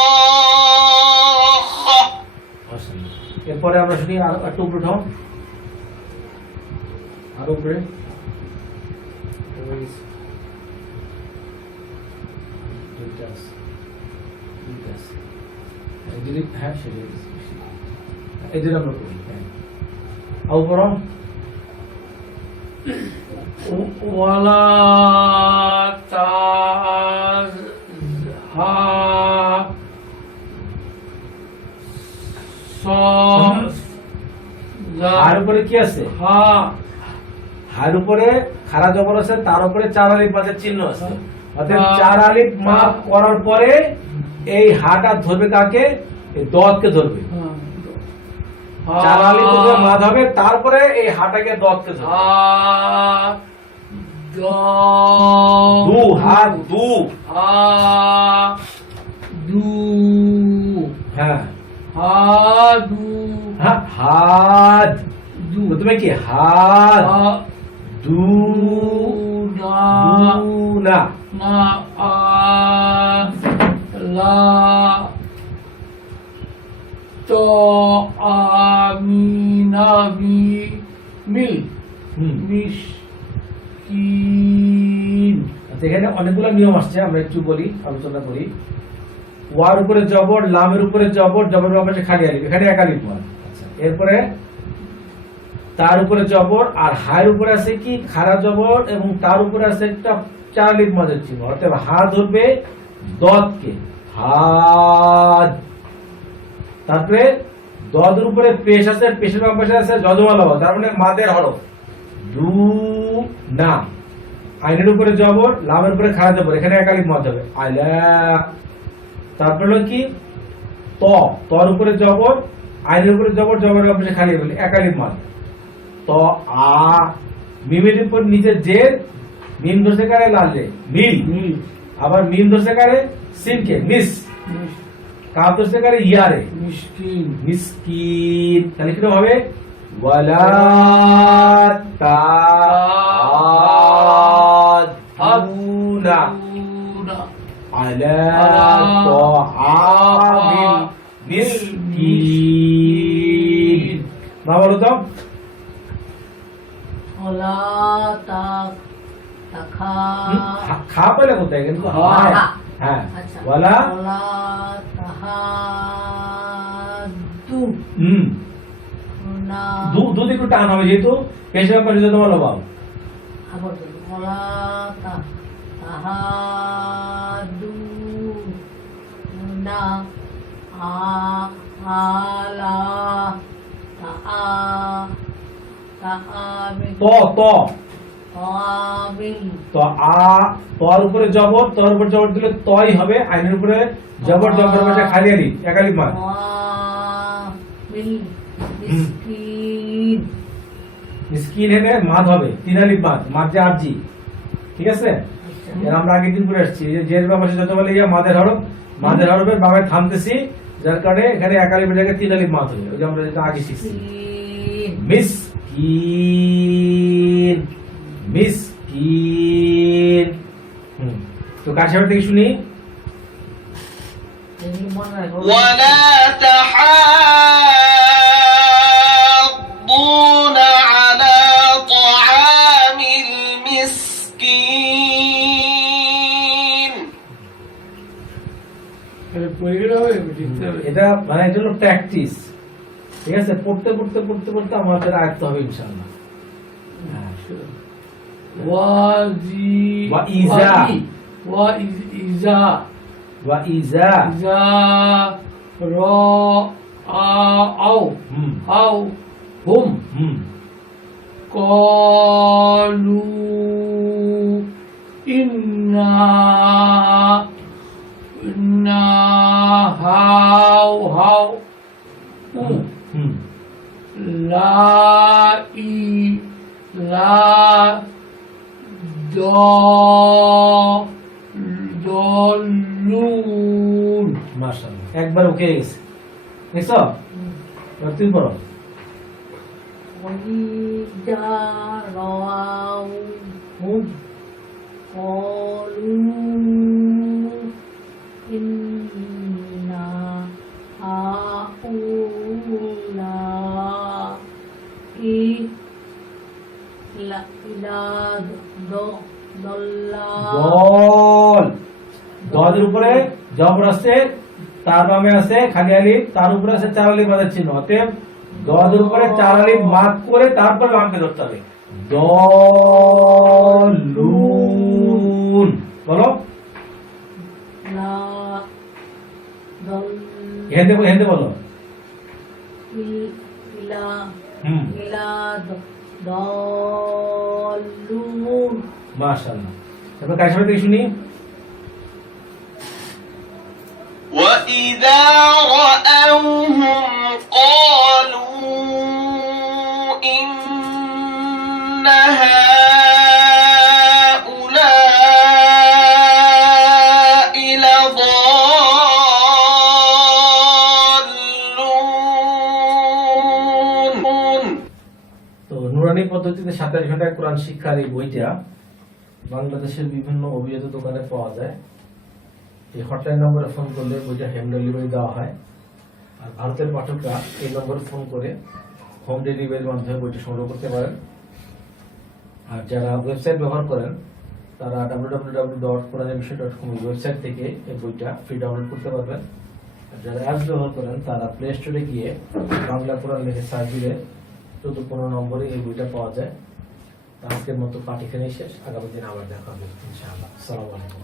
এরপরে আমরা শুনি আরো একটু উপরে উঠাও আরো উপরে হ্যাঁ সেটাই এদের আমরা করি হ্যাঁ আর উপর ওয়ালা তাজ হা আর উপরে কি আছে হা হার উপরে খাড়া জবর আছে তার উপরে চার আলিফ মাঝে চিহ্ন আছে অর্থাৎ হা। চার আলিফ মাপ করার পরে এই হাটা ধরবে কাকে? এই দতকে ধরবে। চার আলিফ প্রথমে মাদ হবে, তারপরে এই হাটাকে দতকে ধরবে। দু হাত দু। হ্যাঁ হ্যাঁ হাত দু প্রথমে কি হাত দু না না লা তো আমিনা মিল মিশকিন। আচ্ছা, এখানে অনেকগুলো নিয়ম আসছে, আমরা একটু বলি, আলোচনা করি। ওয়ার উপরে জবর, লামের উপরে জবর, জবরের পাশে খালি আলিফ, এখানে এক আলিফ মাদ। আচ্ছা, এরপরে তার উপরে জবর, আর হায়ের উপরে আছে কি খাড়া জবর, এবং তার উপরে আছে একটা চার আলিফ মাদের চিহ্ন, অর্থাৎ হা ধরবে দতকে, হাদ। তারপরে দদের উপরে পেশ আছে, পেশের পাশে আছে যজমাল হওয়া, তার মানে মাদের হরফ দু না। আইনের উপরে জবর, লামের উপরে খাড়া জবর, এখানে এক আলিফ মাদ হবে আলা। তারপরে হলো কি ত, তর উপরে জবর, আইনের উপরে জবর, জবরের পাশে খালি বলে এক আলিফ মাদ ত আ। মিমের উপর নিচে জের, মিম ধরছে কারে লাল রে মিল, আবার মিম ধরছে কারে সিনকে মিস, কাফ ধরছে কারে ইয়ারে মিশকিন। মিসকিন। তাহলে কি হবে? ওয়ালা তা'আদুনা আলা তা'আমিল মিসকিন। না বলো তো? ওলা তাখা খা পেলে কোথায়? কিন্তু হ্যাঁ। হ্যাঁ আচ্ছা ওয়ালা ওলা তাহাদু না দুধ একটু টান হবে, যেহেতু পেশাব পাশে যত ভালো পাও। আবার বলি ওলা তাহাদু না আলা তাআমিল ত ত তাআমিল তো তর উপরে জবর, তর উপরে জবর দিলে তই হবে, আইনের উপরে জবর, জবর পাশে খালি আলিফ, এক আলিফ মাদ। তাআমিল মিসকিন মিসকিন এনে মাদ হবে, তিন আলিফ মাদ, মাদ যে আরজি, ঠিক আছে? এর আমরা আগের দিন করে আসছি যে জের পাশে যত বলে ইয়া মাদের হরফ, মাদের হরফের বামে থামতেছি, যার কারণে এখানে এক আলিফের জায়গায় তিন আলিফ মাদ হবে, ওই যে আমরা যেটা আগে শিখছি। মিসকিন মিসকিন। তো কার সাথে থেকে শুনি? ولا تحاضون على طعام المسكين এটা মানে এটা হলো প্র্যাকটিস, ঠিক আছে? পড়তে পড়তে পড়তে পড়তে আমাদের আয়ত্ত হবে ইনশাআল্লাহ। ওয়াইজা ওয়া ইজা র আও আও হুম কলু ইন্না হাও হাও লা দলুন। মাশাআল্লাহ, একবার ওকে গেছে, দেখছো? এবার তুই পড়ো। ওয়াইজা রাও হুম কলু ইন্না হাউলা দলের উপরে জবর আছে, তার বামে আছে খালি আলিফ, তার উপরে আছে চার আলিফ মাদের চিহ্ন, অতএব দলের উপরে চার আলিফ মাদ করে তারপর বামকে ধরতে হবে। দলুন বলো, হেঁদে বলো। মাশাআল্লাহ। তারপর কার সাথে থেকে শুনি? وإذا رأوهم قالوا إن هؤلاء لضالون তো নুরানি পদ্ধতিতে 27 ঘন্টায় কোরআন শিক্ষার এই বইটা বাংলাদেশের বিভিন্ন অভিজাত দোকানে পাওয়া যায়। এই হটলাইন নম্বরে ফোন করলে বইটা হোম ডেলিভারি দেওয়া হয়। আর ভারতের পাঠকরা এই নম্বরে ফোন করে হোম ডেলিভারির মাধ্যমে বইটা সংগ্রহ করতে পারেন। আর যারা ওয়েবসাইট ব্যবহার করেন তারা www.quranebishop.com ওয়েবসাইট থেকে এই বইটা ফ্রি ডাউনলোড করতে পারবেন। আর যারা অ্যাপস ব্যবহার করেন তারা প্লে স্টোরে গিয়ে বাংলা কোরআন লিখে সার্চ দিলে 14-15 নম্বরে এই বইটা পাওয়া যায়। আজকের মতো পাঠ এখানেই শেষ। আগামী দিন আবার দেখা হবে ইনশাআল্লাহ। আসসালামু আলাইকুম।